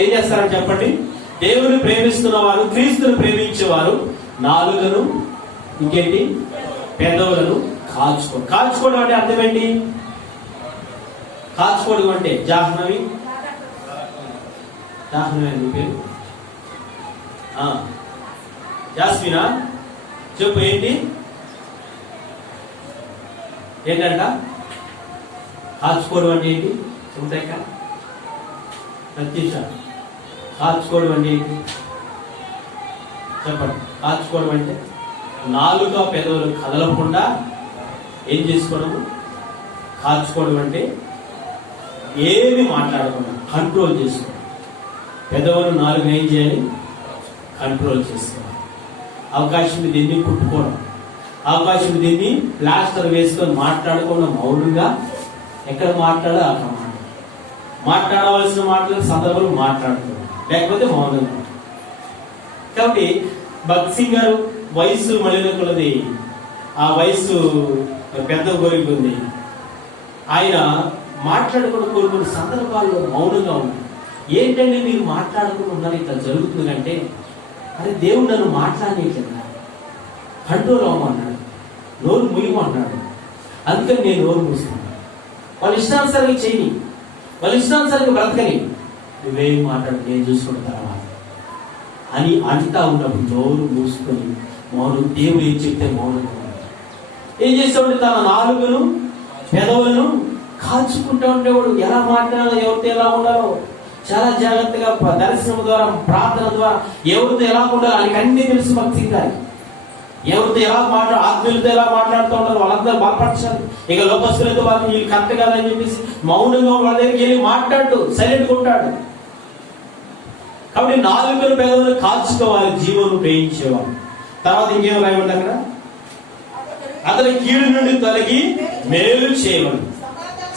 ఏం చేస్తారని చెప్పండి? దేవుని ప్రేమిస్తున్న వారు, క్రీస్తుని ప్రేమించేవారు నాలుకను, ఇంకేంటి, పెదవులను కాచుకోవడం అంటే అర్థం ఏంటి? కాచుకోవడం అంటే జాహ్నవి అని పేరు జాస్మినా చెప్పు ఏంటి ఏంటంట? కాచుకోవడం అంటే ఏంటి? చెబుతాక ప్రత్యక్ష కాచుకోవడం అంటే ఏంటి చెప్పండి? కాచుకోవడం అంటే నాలుక పెదవులు కదలకుండా ఏం చేసుకోవడము? కాచుకోవడం అంటే ఏమి మాట్లాడకుండా కంట్రోల్ చేసుకోవడం. పెదవులు నాలుగు ఏం చేయాలి? కంట్రోల్ చేసుకోవాలి. అవకాశం దీన్ని కుట్టుకోవడం, అవకాశం దీన్ని ప్లాస్టర్ వేసుకొని మాట్లాడకుండా మౌనంగా ఎక్కడ మాట్లాడో అక్కడ మాట్లాడవలసిన మాటలు సందర్భంలో మాట్లాడుకోవడం, లేకపోతే మౌనంగా. కాబట్టి భక్త్ సింగ్ గారు వయసు మళ్ళీ కొలది ఆ వయసు పెద్ద కోరిక ఉంది. ఆయన మాట్లాడకుండా కోరుకున్న సందర్భాల్లో మౌనంగా ఉంది. ఏంటంటే మీరు మాట్లాడకుండా ఉన్నారు, ఇట్లా జరుగుతుందంటే అరే దేవుడు నన్ను మాట్లాడేట్లేదు, కంట్రోల్ అవ్వమన్నాడు, నోరు ముయ్యమన్నాడు, అందుకని నేను నోరు మూస్తాను. వాళ్ళ ఇష్టానుసారంగా చేయని, వాళ్ళ ఇష్టానుసారంగా బ్రతకని, నువ్వేం మాట్లాడు నేను చూసుకున్న తర్వాత అని అంటా ఉన్నప్పుడు నోరు మూసుకొని మౌనం. దేవుడు ఏం చెప్తే మౌనంగా ఏం చేసేవాడు? తన నాలుగును పెదవులను కాల్చుకుంటూ ఉండేవాడు. ఎలా మాట్లాడాలో, ఎవరితో ఎలా ఉండాలో చాలా జాగ్రత్తగా దర్శనం ద్వారా, ప్రార్థన ద్వారా ఎవరితో ఎలా ఉండాలో ఆయనకి అన్ని తెలుసు. భక్తి గారికి ఎవరితో ఎలా ఆత్మీయులతో ఎలా మాట్లాడుతూ ఉంటారు, వాళ్ళందరూ బలపరచాలి. ఇక లోకస్తులతో వాళ్ళు వీళ్ళు కరెక్ట్ కాదని చెప్పేసి మౌనంగా వాళ్ళ దగ్గరికి వెళ్ళి మాట్లాడు, సైలెంట్గా ఉంటాడు. కాబట్టి నాలుగు పెదవులు కాల్చుకోవాలి జీవను ప్రేమించేవాడు. తర్వాత ఇంకేం రాయమంటే అక్కడ అతని కీడు నుండి తొలగి మేలు చేయమని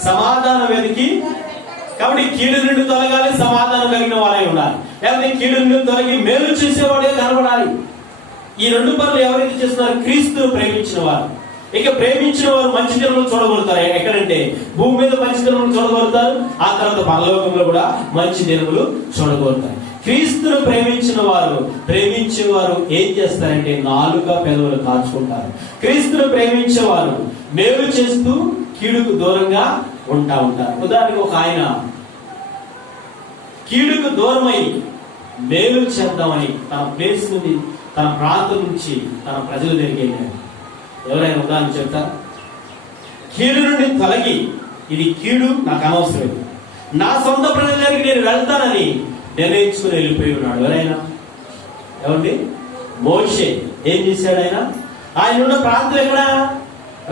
సమాధానం వెతికి. కాబట్టి కీడు నుండి తొలగాలి, సమాధానం కలిగిన వాడే ఉండాలి. లేకపోతే కీడు నుండి తొలగి మేలు చేసేవాడే కనబడాలి. ఈ రెండు పనులు ఎవరైతే చేస్తున్నారు? క్రీస్తు ప్రేమించిన వారు. ఇక ప్రేమించిన వారు మంచి దినములు చూడగలుగుతారు. ఎక్కడంటే భూమి మీద మంచి దినములు చూడగలుగుతారు, ఆ తర్వాత పరలోకంలో కూడా మంచి దినములు చూడగలుగుతారు. క్రీస్తును ప్రేమించేవారు ఏం చేస్తారంటే నాలుక పెదవులు కాచుకుంటారు. క్రీస్తును ప్రేమించేవారు మేలు చేస్తూ కీడుకు దూరంగా ఉంటారు. ఉదాహరణకు ఒక ఆయన కీడుకు దూరమై మేలు చేద్దామని తన ప్లేస్ నుండి, తన ప్రాంతం నుంచి తన ప్రజల దగ్గరికి వెళ్ళాడు. ఎవరైనా ఉదాహరణ చెప్తారు? కీడు నుండి తొలగి ఇది కీడు నాకు అనవసరం, నా సొంత ప్రజల దగ్గరికి నేను వెళ్తానని నిర్ణయించుకుని వెళ్ళిపోయి ఉన్నాడు. ఎవరైనా? ఏమండి? మోషే ఏం చేశాడు? ఆయన ఉన్న ప్రాంతం ఎక్కడ?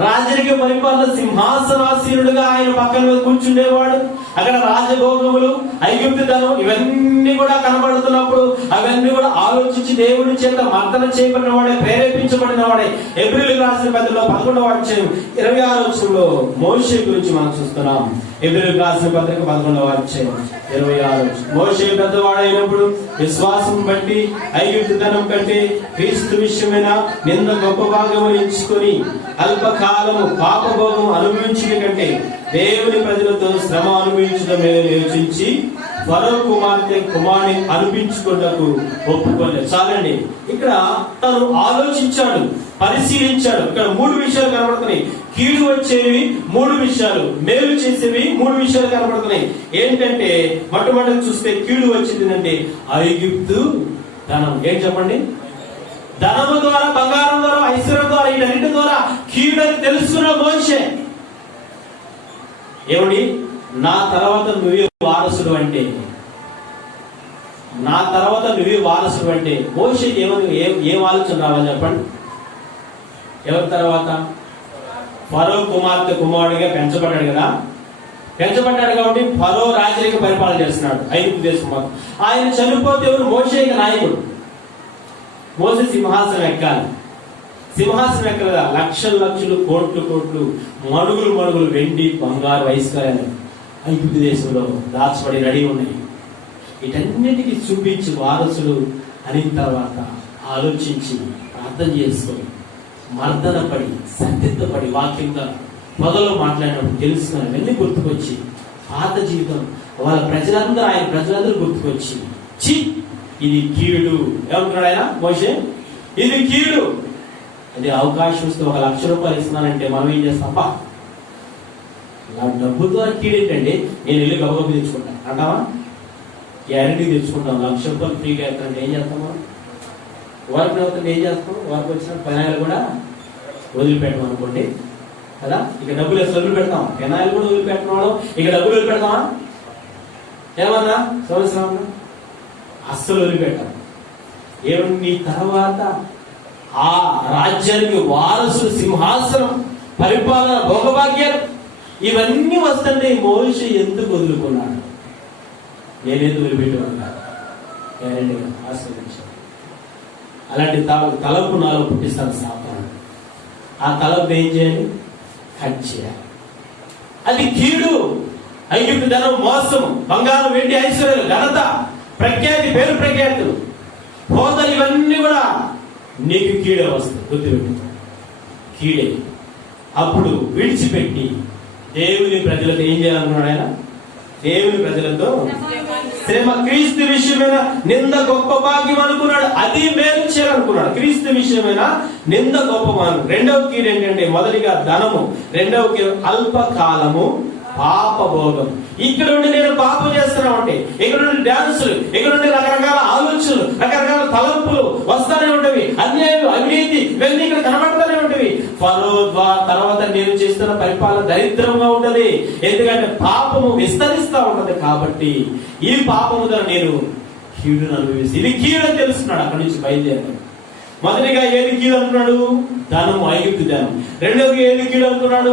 రాజరిక పరిపాలన సింహాసనాసీనుడుగా ఆయన పక్కన కూర్చుండేవాడు. అక్కడ రాజభోగములు, ఐగుప్తు ధనం ఇవన్నీ కూడా కనబడుతున్నప్పుడు అవన్నీ కూడా ఆలోచించి దేవుడి చేత మర్దన చేయబడిన వాడే, ప్రేరేపించబడిన వాడే. హెబ్రీయులకు రాసిన పత్రికలో 11వ అధ్యాయం 26వ వచనంలో మోషే గురించి మనం చూస్తున్నాం. హెబ్రీయులకు రాసిన పత్రిక 11వ అధ్యాయం 26వ వచనం. మోషే పెద్దవాడైనప్పుడు విశ్వాసం బట్టి ఐగుప్తు ధనం కంటే క్రీస్తు విషయమైన నింద గొప్ప భాగము ఎంచుకొని అల్పకాలము పాపభోగం అనుభవించడం కంటే దేవుని ప్రజలతో శ్రమ అనుభవించడం మీద యోచించి ఫరో కుమారుని అనిపించుకున్నకు ఒప్పుకోలేదు. చాలండి, ఇక్కడ తను ఆలోచించాడు, పరిశీలించాడు. ఇక్కడ 3 విషయాలు కనబడుతున్నాయి. కీడు వచ్చేవి 3 విషయాలు, మేలు చేసేవి 3 విషయాలు కనబడుతున్నాయి. ఏంటంటే మొట్టమొదటి చూస్తే కీడు వచ్చింది అంటే ఐగుప్తు ధనం. ఏం చెప్పండి? ధనము ద్వారా, బంగారం ద్వారా, ఐశ్వర్యం ద్వారా, వీటన్నిటి ద్వారా కీడని తెలుసుకున్న మోషే ఏమిటి? నా తర్వాత నువ్వే వారసుడు అంటే, నా తర్వాత నువ్వే వారసుడు అంటే మోషే ఏం ఆలోచన రావాలి చెప్పండి? ఎవరి తర్వాత? ఫరో కుమారుడిగా పెంచబడ్డాడు కదా. పెంచబడ్డాడు కాబట్టి ఫరో రాజరిక పరిపాలన చేస్తున్నాడు ఐగుప్తు దేశం మొత్తం. ఆయన చనిపోతే ఎవరు? మోషే నాయకుడు. మోసే సింహాసనం ఎక్కాలి. సింహాసనం ఎక్కలేదా? లక్షలు కోట్లు మణుగులు వెండి బంగారు ఐశ్వర్యాలు ఐగుప్తు దేశంలో దాచబడి రెడీ ఉన్నాయి. వీటన్నిటికీ చూపించి వారసులు అయిన తర్వాత ఆలోచించి ప్రార్థన చేసుకొని మర్దన పడి సందిగ్ధపడి వాక్యంగా మొదలు మాట్లాడినప్పుడు తెలుసుకుని వెళ్ళి గుర్తుకొచ్చి పాత జీవితం వాళ్ళ ప్రజలందరూ గుర్తుకొచ్చి ఇది కీడు. ఏమంటున్నాడు ఆయన మోషే? ఇది కీడు. అది అవకాశం వస్తే 1 లక్ష రూపాయలు ఇస్తున్నానంటే మనం ఏం చేస్తాం? నా డబ్బుతో కీడు ఏంటండి, నేను వెళ్ళి గౌరవం తెచ్చుకుంటాను అంటావా? గ్యారెంటీ తెచ్చుకుంటాం. 1 లక్ష రూపాయలు ఫ్రీగా ఎత్తానంటే ఏం చేస్తాం? మనం వర్క్ అవుతుంది ఏం చేస్తాం? వర్క్ వచ్చిన పెనాయిలు కూడా వదిలిపెట్టం అనుకోండి కదా. ఇక డబ్బులు వేసి వదిలిపెడతాం, పెనాయిలు కూడా వదిలిపెట్టిన వాళ్ళం. ఇక డబ్బులు వదిలిపెడతామా? ఏమన్నా సంవత్సరం అస్సలు వదిలిపెట్టాం. ఏమన్నా తర్వాత ఆ రాజ్యానికి వారసులు, సింహాసనం, పరిపాలన, భోగభాగ్యాలు ఇవన్నీ వస్తుంటే మోషే ఎందుకు వదులుకున్నాడు? నేనేందుకు వదిలిపెట్టేవాడు? గ్యారెంటీగా ఆస్వాదించాను. అలాంటి తలపు నాలో పుట్టిస్తాను సాతాను. ఆ తలపు ఏం చేయాలి? కట్ చేయాలి. అది కీడు. ఐగుప్తు ధనం, మోసం, బంగారం, వెండి, ఐశ్వర్యాలు, ఘనత, ప్రఖ్యాతి, పేరు ప్రఖ్యాతులు, హోదాలు ఇవన్నీ కూడా నీకు కీడే వస్తుంది. గుర్తుపెట్టు, కీడే. అప్పుడు విడిచిపెట్టి దేవుని ప్రజలతో ఏం చేయాలనుకున్నాడు ఆయన? దేవుని ప్రజలతో శ్రమ, క్రీస్తు విషయమైన నింద గొప్ప భాగ్యం అనుకున్నాడు. అది మేలు చేయాలనుకున్నాడు. క్రీస్తు విషయమైన నింద గొప్ప భాగ్యం. రెండవ కీడు ఏంటంటే మొదటిగా ధనము, రెండవ కీడు అల్పకాలము, పాపభోగం. ఇక్కడ నుండి నేను పాపం చేస్తున్నా ఉంటే, ఇక్కడ నుండి డాన్సులు, ఇక్కడ నుండి రకరకాల ఆలోచనలు, రకరకాల తలంపులు వస్తానే ఉంటవి. అన్యాయం, అవినీతి ఇవన్నీ ఇక్కడ కనబడతానే ఉంటవి. ఫరో తర్వాత నేను చేస్తున్న పరిపాలన దరిద్రంగా ఉంటది. ఎందుకంటే పాపము విస్తరిస్తా ఉంటది. కాబట్టి ఈ పాపము ద్వారా నేను కీడును అనుభవిస్తే ఇది కీడని తెలుస్తున్నాడు. అక్కడి నుంచి బయలుదేరాడు. మొదటిగా ఏది కీడు అంటున్నాడు? ధనము, ఐగుప్తు ధనం. రెండవది ఏది కీడు అంటున్నాడు?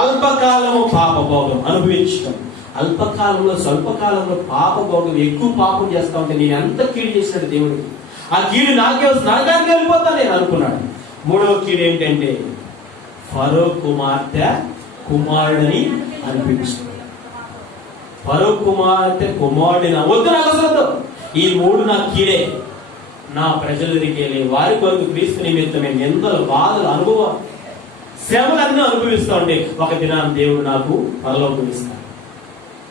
అల్పకాలము, పాపభోగం అనుభవించడం. అల్పకాలంలో, స్వల్పకాలంలో పాపభోగం, ఎక్కువ పాపం చేస్తా ఉంటే నేను ఎంత కీడు చేసినట్టు దేవుడికి, ఆ కీడు నాకే వస్తుంది, నరకానికి వెళ్ళిపోతా నేను అనుకున్నాడు. మూడవ కీడు ఏంటంటే ఫరో కుమారుడని అనిపించడం. ఫరో కుమారుడిని వద్దు, నాకు అసలు ఈ 3 నా కీడే. నా ప్రజల దగ్గరికి వెళ్ళి వారి కొరకు క్రీస్తు నిమిత్తమే నిందలు, బాధలు, అనుభవం, శ్రమలన్నీ అనుభవిస్తూ ఉంటే ఒక దినాన్ని దేవుడు నాకు పరలోకం ఇస్తాడు.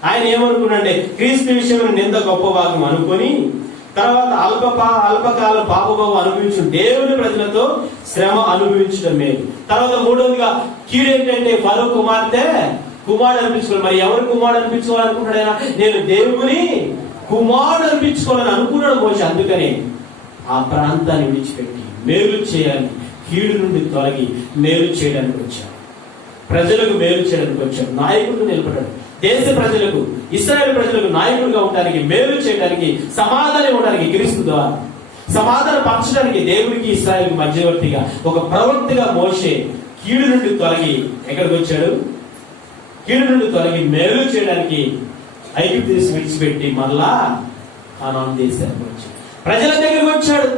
ఆయన ఏమనుకున్నాడే? క్రీస్తు విషయంలో నింద గొప్ప భాగం అనుకొని తర్వాత అల్పకాల పాపభావం అనుభవించు దేవుని ప్రజలతో శ్రమ అనుభవించడం మేలు. తర్వాత మూడవదిగా కీడు ఏంటంటే ఫరో కుమారుడు అనిపించుకోవాలి. మరి ఎవరు కుమారుడు అనిపించుకోవాలనుకుంటాడు ఆయన? నేను దేవుని కుమారుడు అనిపించుకోవాలని అనుకున్నాడు మోషే. అందుకని ఆ ప్రాంతాన్ని విడిచిపెట్టి మేలు చేయాలి, కీడు నుండి తొలగి మేలు చేయడానికి వచ్చాడు. ప్రజలకు మేలు చేయడానికి వచ్చాడు. నాయకుడిని నిలబడ్డాడు. దేశ ప్రజలకు, ఇశ్రాయేలు ప్రజలకు నాయకుడిగా ఉండడానికి, మేలు చేయడానికి, సమాధానం ఇవ్వడానికి, క్రీస్తు ద్వారా సమాధానం పరచడానికి దేవుడికి ఇశ్రాయేలుకి మధ్యవర్తిగా ఒక ప్రవక్తగా మోషే కీడు నుండి తొలగి ఎక్కడికి వచ్చాడు? కీడు నుండి తొలగి మేలు చేయడానికి ఐగుప్తు దేశం విడిచిపెట్టి మరలా కానాను దేశానికి వచ్చాడు. ప్రజల దగ్గరికి వచ్చాడు.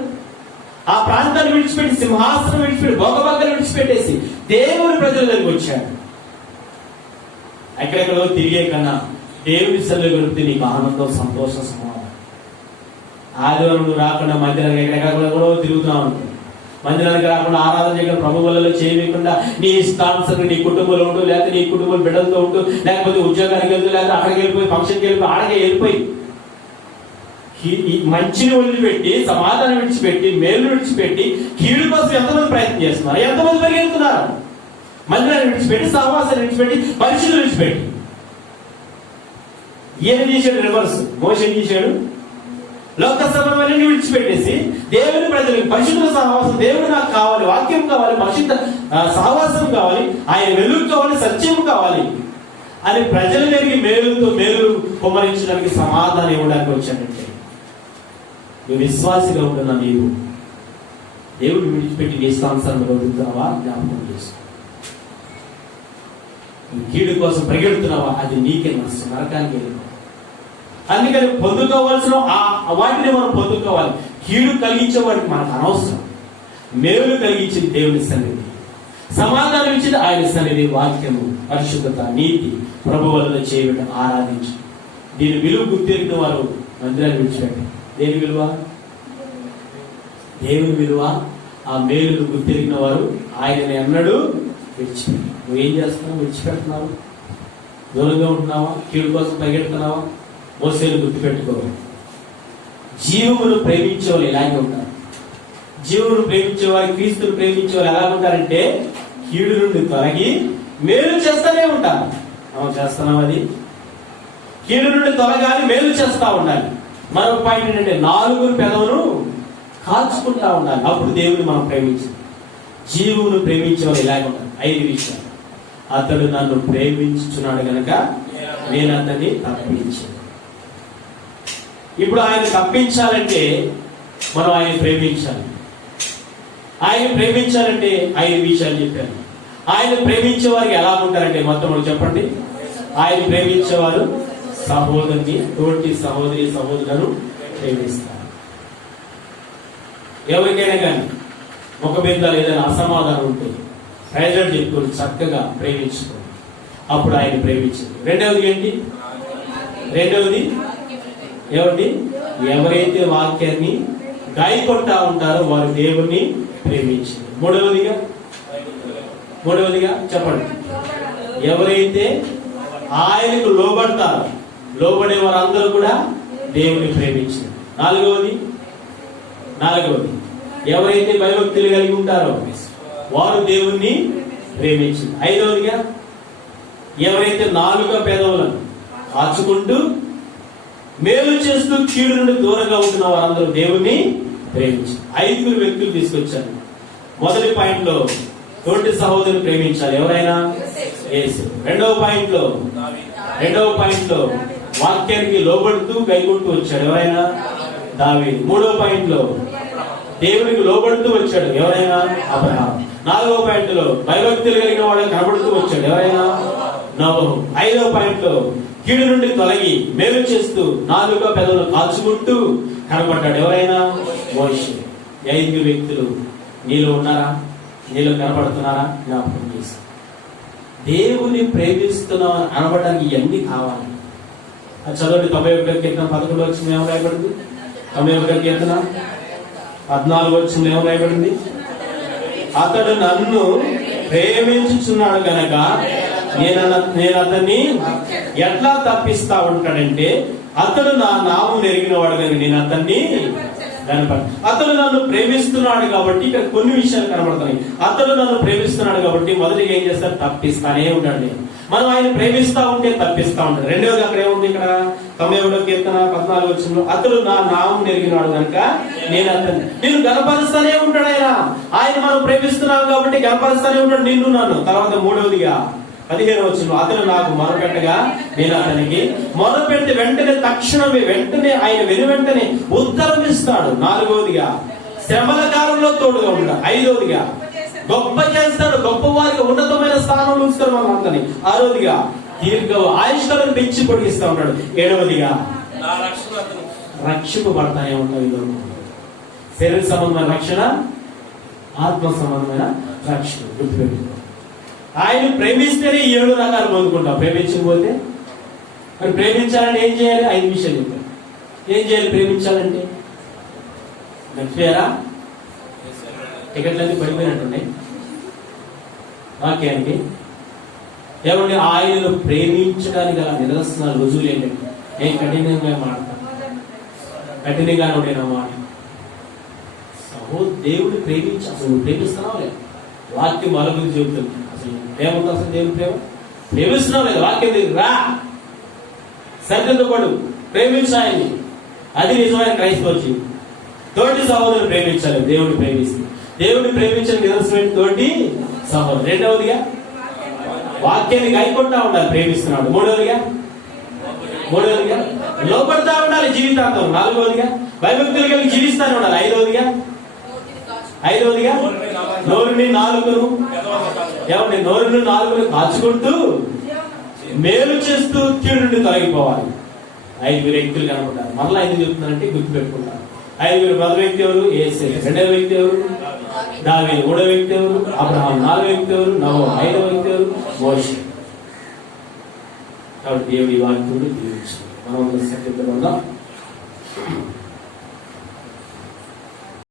ఆ ప్రాంతాన్ని విడిచిపెట్టి, సింహాసనం విడిచిపెట్టి, భోగభాగాలు విడిచిపెట్టేసి దేవుని ప్రజల దగ్గరికి వచ్చాడు. ఎక్కడెక్కడో తిరిగే కన్నా దేవుని సన్నిధిలో గడిపితే నీకు ఆనందం, సంతోషం, సమాధానం. ఆదివారం నువ్వు రాకుండా మందిరానికి ఎక్కడెక్కడ తిరుగుతున్నావు అనుకో, మందిరానికి రాకుండా ఆరాధన చేయకుండా, ప్రభు వల్ల చేయకుండా నీ ఇష్టానుసరంగా నీ కుటుంబంలో ఉంటూ, లేకపోతే నీ కుటుంబం బిడ్డలతో ఉంటూ, లేకపోతే ఉద్యోగానికి వెళ్తూ, లేకపోతే అక్కడికి వెళ్ళిపోయి, ఫంక్షన్కి వెళ్ళిపోయి, ఆడకే వెళ్ళిపోయి మంచిని వదిలిపెట్టి, సమాధానం విడిచిపెట్టి, మేలు విడిచిపెట్టి కీడు కోసం ఎంతమంది ప్రయత్నం చేస్తున్నారు? ఎంతమంది పరిగెత్తున్నారు? మందిరాన్ని విడిచిపెట్టి, సహవాసాన్ని విడిచిపెట్టి, పరిశుద్ధులు విడిచిపెట్టి. ఏం చేశాడు? రివర్స్. మోషే ఏం చేశాడు? లోక సంబంధాన్ని విడిచిపెట్టేసి దేవుని ప్రజలకు పరిశుద్ధ సహవాసం, దేవుడు నాకు కావాలి, వాక్యం కావాలి, పరిశుద్ధ సహవాసం కావాలి, ఆయన వెలుగు కావాలి, సత్యం కావాలి అని ప్రజల దగ్గరికి మేలు కుమ్మరించడానికి, సమాధానం ఇవ్వడానికి వచ్చాడంటే నువ్వు విశ్వాసిగా ఉంటున్నా. నీవు దేవుడు విడిచిపెట్టి నీ ఇష్టానుసారం గౌరవిస్తున్నావా? జ్ఞాపకం చేసుకో. కీడు కోసం పరిగెడుతున్నావా? అది నీకే నష్టం, నరకానికి వెళ్ళిపో. అందుకని పొందుకోవాల్సిన వాటిని మనం పొందుకోవాలి. కీడు కలిగించే వాటికి మనకు అనవసరం. మేలు కలిగించింది దేవుని సన్నిధి, సమాధానం ఇచ్చింది ఆయన సన్నిధి, వాక్యము, పరిశుద్ధత, నీతి, ప్రభు వల్ల చేయడం, ఆరాధించు. దీని విలువ గుర్తెరిగిన వారు మందిరాన్ని విడిచిపెట్టారు. దేని విలువ? దేవుని విలువ. ఆ మేలు గుర్తెరిగిన వారు ఆయనని ఎన్నడూ విడిచిపెట్టారు. నువ్వేం చేస్తున్నావు? విడిచిపెడుతున్నావు? దూరంగా ఉంటున్నావా? కీడు కోసం పరిగెడుతున్నావా? మోసేలు గుర్తుపెట్టుకోవాలి. జీవమును ప్రేమించే వాళ్ళు ఇలాగే ఉంటారు. జీవును ప్రేమించేవారు, క్రీస్తును ప్రేమించేవారు ఎలా ఉంటారంటే కీడు నుండి తొలగి మేలు చేస్తూనే ఉంటారు. మనం చేస్తున్నాం అది. కీడు నుండి తొలగాలి, మేలు చేస్తా ఉండాలి. మరొక పాయింట్ ఏంటంటే 4 పెదవును కాల్చుకుంటా ఉండాలి. అప్పుడు దేవుని మనం ప్రేమించాలి. జీవును ప్రేమించేవారు ఇలాగే ఉంటారు. 5 విషయాలు. అతడు నన్ను ప్రేమించుచున్నాడు గనక నేను అతన్ని తప్పించాను. ఇప్పుడు ఆయన తప్పించాలంటే మనం ఆయన ప్రేమించాలి. ఆయన ప్రేమించాలంటే 5 విషయాలు చెప్పాను. ఆయన ప్రేమించే వారికి ఎలా ఉంటారంటే మొత్తం చెప్పండి. ఆయన ప్రేమించేవారు సహోదరుని, తోటి సహోదరి సహోదరులను ప్రేమిస్తారు. ఎవరికైనా కానీ ముఖ బిందాలు ఏదైనా అసమాధానం ఉంటే ప్రైజర్ చెప్పుకొని చక్కగా ప్రేమించుకోండి. అప్పుడు ఆయన ప్రేమించింది. రెండవది ఏంటి? రెండవది ఏమండి? ఎవరైతే వాక్యాన్ని గాయకొంటా ఉంటారో వారు దేవుణ్ణి ప్రేమించింది. మూడవదిగా చెప్పండి. ఎవరైతే ఆయనకు లోబడతారో, లోబడే వారందరూ కూడా దేవుని ప్రేమించింది. నాలుగవది ఎవరైతే భయభక్తులు కలిగి ఉంటారో వారు దేవుణ్ణి ప్రేమించింది. ఐదవదిగా ఎవరైతే 4 పెదవులను కాచుకుంటూ మేలు చేస్తూ కీడు నుండి దూరంగా ఉంటున్న వారందరూ దేవుణ్ణి ప్రేమించారు. 5 వ్యక్తులు తీసుకొచ్చారు. మొదటి పాయింట్ లో తోటి సహోదరుని ప్రేమించాలి. ఎవరైనా? యేసు. రెండవ పాయింట్ లో వాక్యానికి లోబడుతూ గైకుంటూ వచ్చాడు. ఎవరైనా? దావీదు. మూడవ పాయింట్ లో దేవునికి లోబడుతూ వచ్చాడు. ఎవరైనా? అబ్రహాము. 4వ పాయింట్ లో భయభక్తులు కలిగిన వాడు కనబడుతూ వచ్చాడు. ఎవరైనా? నోవహు. 5వ పాయింట్ లో కీడు నుండి తొలగి మేలు చేస్తూ 4 పెదవులు కాల్చుకుంటూ కనబడ్డాడు. ఎవరైనా? మోషే. 5 వ్యక్తులు నీలో ఉన్నారా? నీలో కనబడుతున్నారా? జ్ఞాపకం చేసి దేవుని ప్రేమిస్తున్నామని అనబడడానికి ఇవన్నీ కావాలి. చదవండి. 91 కీర్తన 11 వచ్చిన ఏమో రాయబడింది? 91 కీర్తన 14 వచ్చిన ఏమో రాయబడింది? అతడు నన్ను ప్రేమించుచున్నాడు కనుక నేను అతన్ని ఎట్లా తప్పిస్తా ఉంటాడంటే, అతడు నా నామం ఎరిగిన వాడు కనుక నేను అతన్ని అతడు నన్ను ప్రేమిస్తున్నాడు కాబట్టి ఇక్కడ కొన్ని విషయాలు కనబడుతున్నాయి. అతడు నన్ను ప్రేమిస్తున్నాడు కాబట్టి మొదటిగా ఏం చేస్తాడు? తప్పిస్తానే ఉంటాడు. నేను మనం ఆయన ప్రేమిస్తా ఉంటే తప్పిస్తా ఉంటాడు. రెండవది అక్కడ ఏముంది? ఇక్కడ 91వ కీర్తన 14వ వచనంలో అతడు నా నామం ఎరిగినాడు కనుక నేను గనపరుస్తానే ఉంటాడు. ఆయన మనం ప్రేమిస్తున్నాం కాబట్టి గనపరుస్తానే ఉంటాడు నిన్ను నన్ను. తర్వాత మూడవదిగా 15వ వచనంలో అతడు నాకు మొరపెట్టగా నేను అతనికి మొరపెడితే వెంటనే ఆయన వెంటనే ఉత్తరం ఇస్తాడు. 4వదిగా శ్రమల కాలంలో తోడుగా ఉంటాడు. 5వదిగా గొప్ప చేస్తాడు, గొప్పవారికి ఉన్నతమైన స్థానంలో ఉంచుతాడు మనం అందరినీ. 6వదిగా దీర్ఘ ఆయుష్కాలను పెంచి పొడిగిస్తా ఉంటాడు. 7వదిగా రక్షింపబడతానే ఉంటాయి. శరీర సంబంధమైన రక్షణ, ఆత్మ సంబంధమైన రక్షణ గుర్తుపెట్టుకో. ఆయన ప్రేమిస్తేనే 7 రకాలు పొందుకుంటాం. ప్రేమించకపోతే మరి ప్రేమించాలంటే ఏం చేయాలి? 5 విషయాలు చెప్పారు. ఏం చేయాలి ప్రేమించాలంటే? మర్చిపోయారా? టికెట్లన్నీ పడిపోయినట్టున్నాయి వాక్యానికి. ఏమంటే ఆయనను ప్రేమించడానికి గల నిదర్శనాలు, రుజువులు ఏంటంటే నేను కఠినంగా మాట్లాడతాను, కఠినంగా ఉండే నా మాట. దేవుడిని ప్రేమించి అసలు నువ్వు ప్రేమిస్తున్నావు లేదు? వాక్యం వాళ్ళ గురించి చెబుతుంది. అసలు ప్రేమ ఉందా? అసలు దేవుని ప్రేమిస్తున్నావు లేదు? వాక్యం దగ్గర రా, సరిగ్గా పడు, ప్రేమించు ఆయన్ని. అది నిజమైన క్రైస్తవ. తోటి సహోదరుని ప్రేమించాలి. దేవుడిని ప్రేమిస్తుంది. దేవుడిని ప్రేమించిన నిదర్శనం తోటి సహోదరు. రెండవదిగా వాక్యాన్ని కైకొంటా ఉండాలి, ప్రేమిస్తున్నాడు. మూడవదిగా లోపడతా ఉండాలి జీవితాంతం. 4వదిగా భయభక్తులు కలిగి జీవిస్తానే ఉండాలి. 5వదిగా నోరుని నాలుగును కాచుకుంటూ మేలు చేస్తూ కీడు నుండి తొలగిపోవాలి. 5 వ్యక్తులు కనబడ్డారు. మరలా 5 చెప్తున్నారంటే గుర్తు పెట్టుకుంటారు. 5 మొదటి వ్యక్తి ఎవరు? యేసే. రెండవ వ్యక్తి ఎవరు? దావీదు. మూడవ వ్యక్తి ఎవరు? అబ్రహాం. 4వ వ్యక్తి ఎవరు? నోవహు. 5వ వ్యక్తి ఎవరు? మోషే. కాబట్టి దేవుడి వాక్యమును దీవించు. మనం సత్యత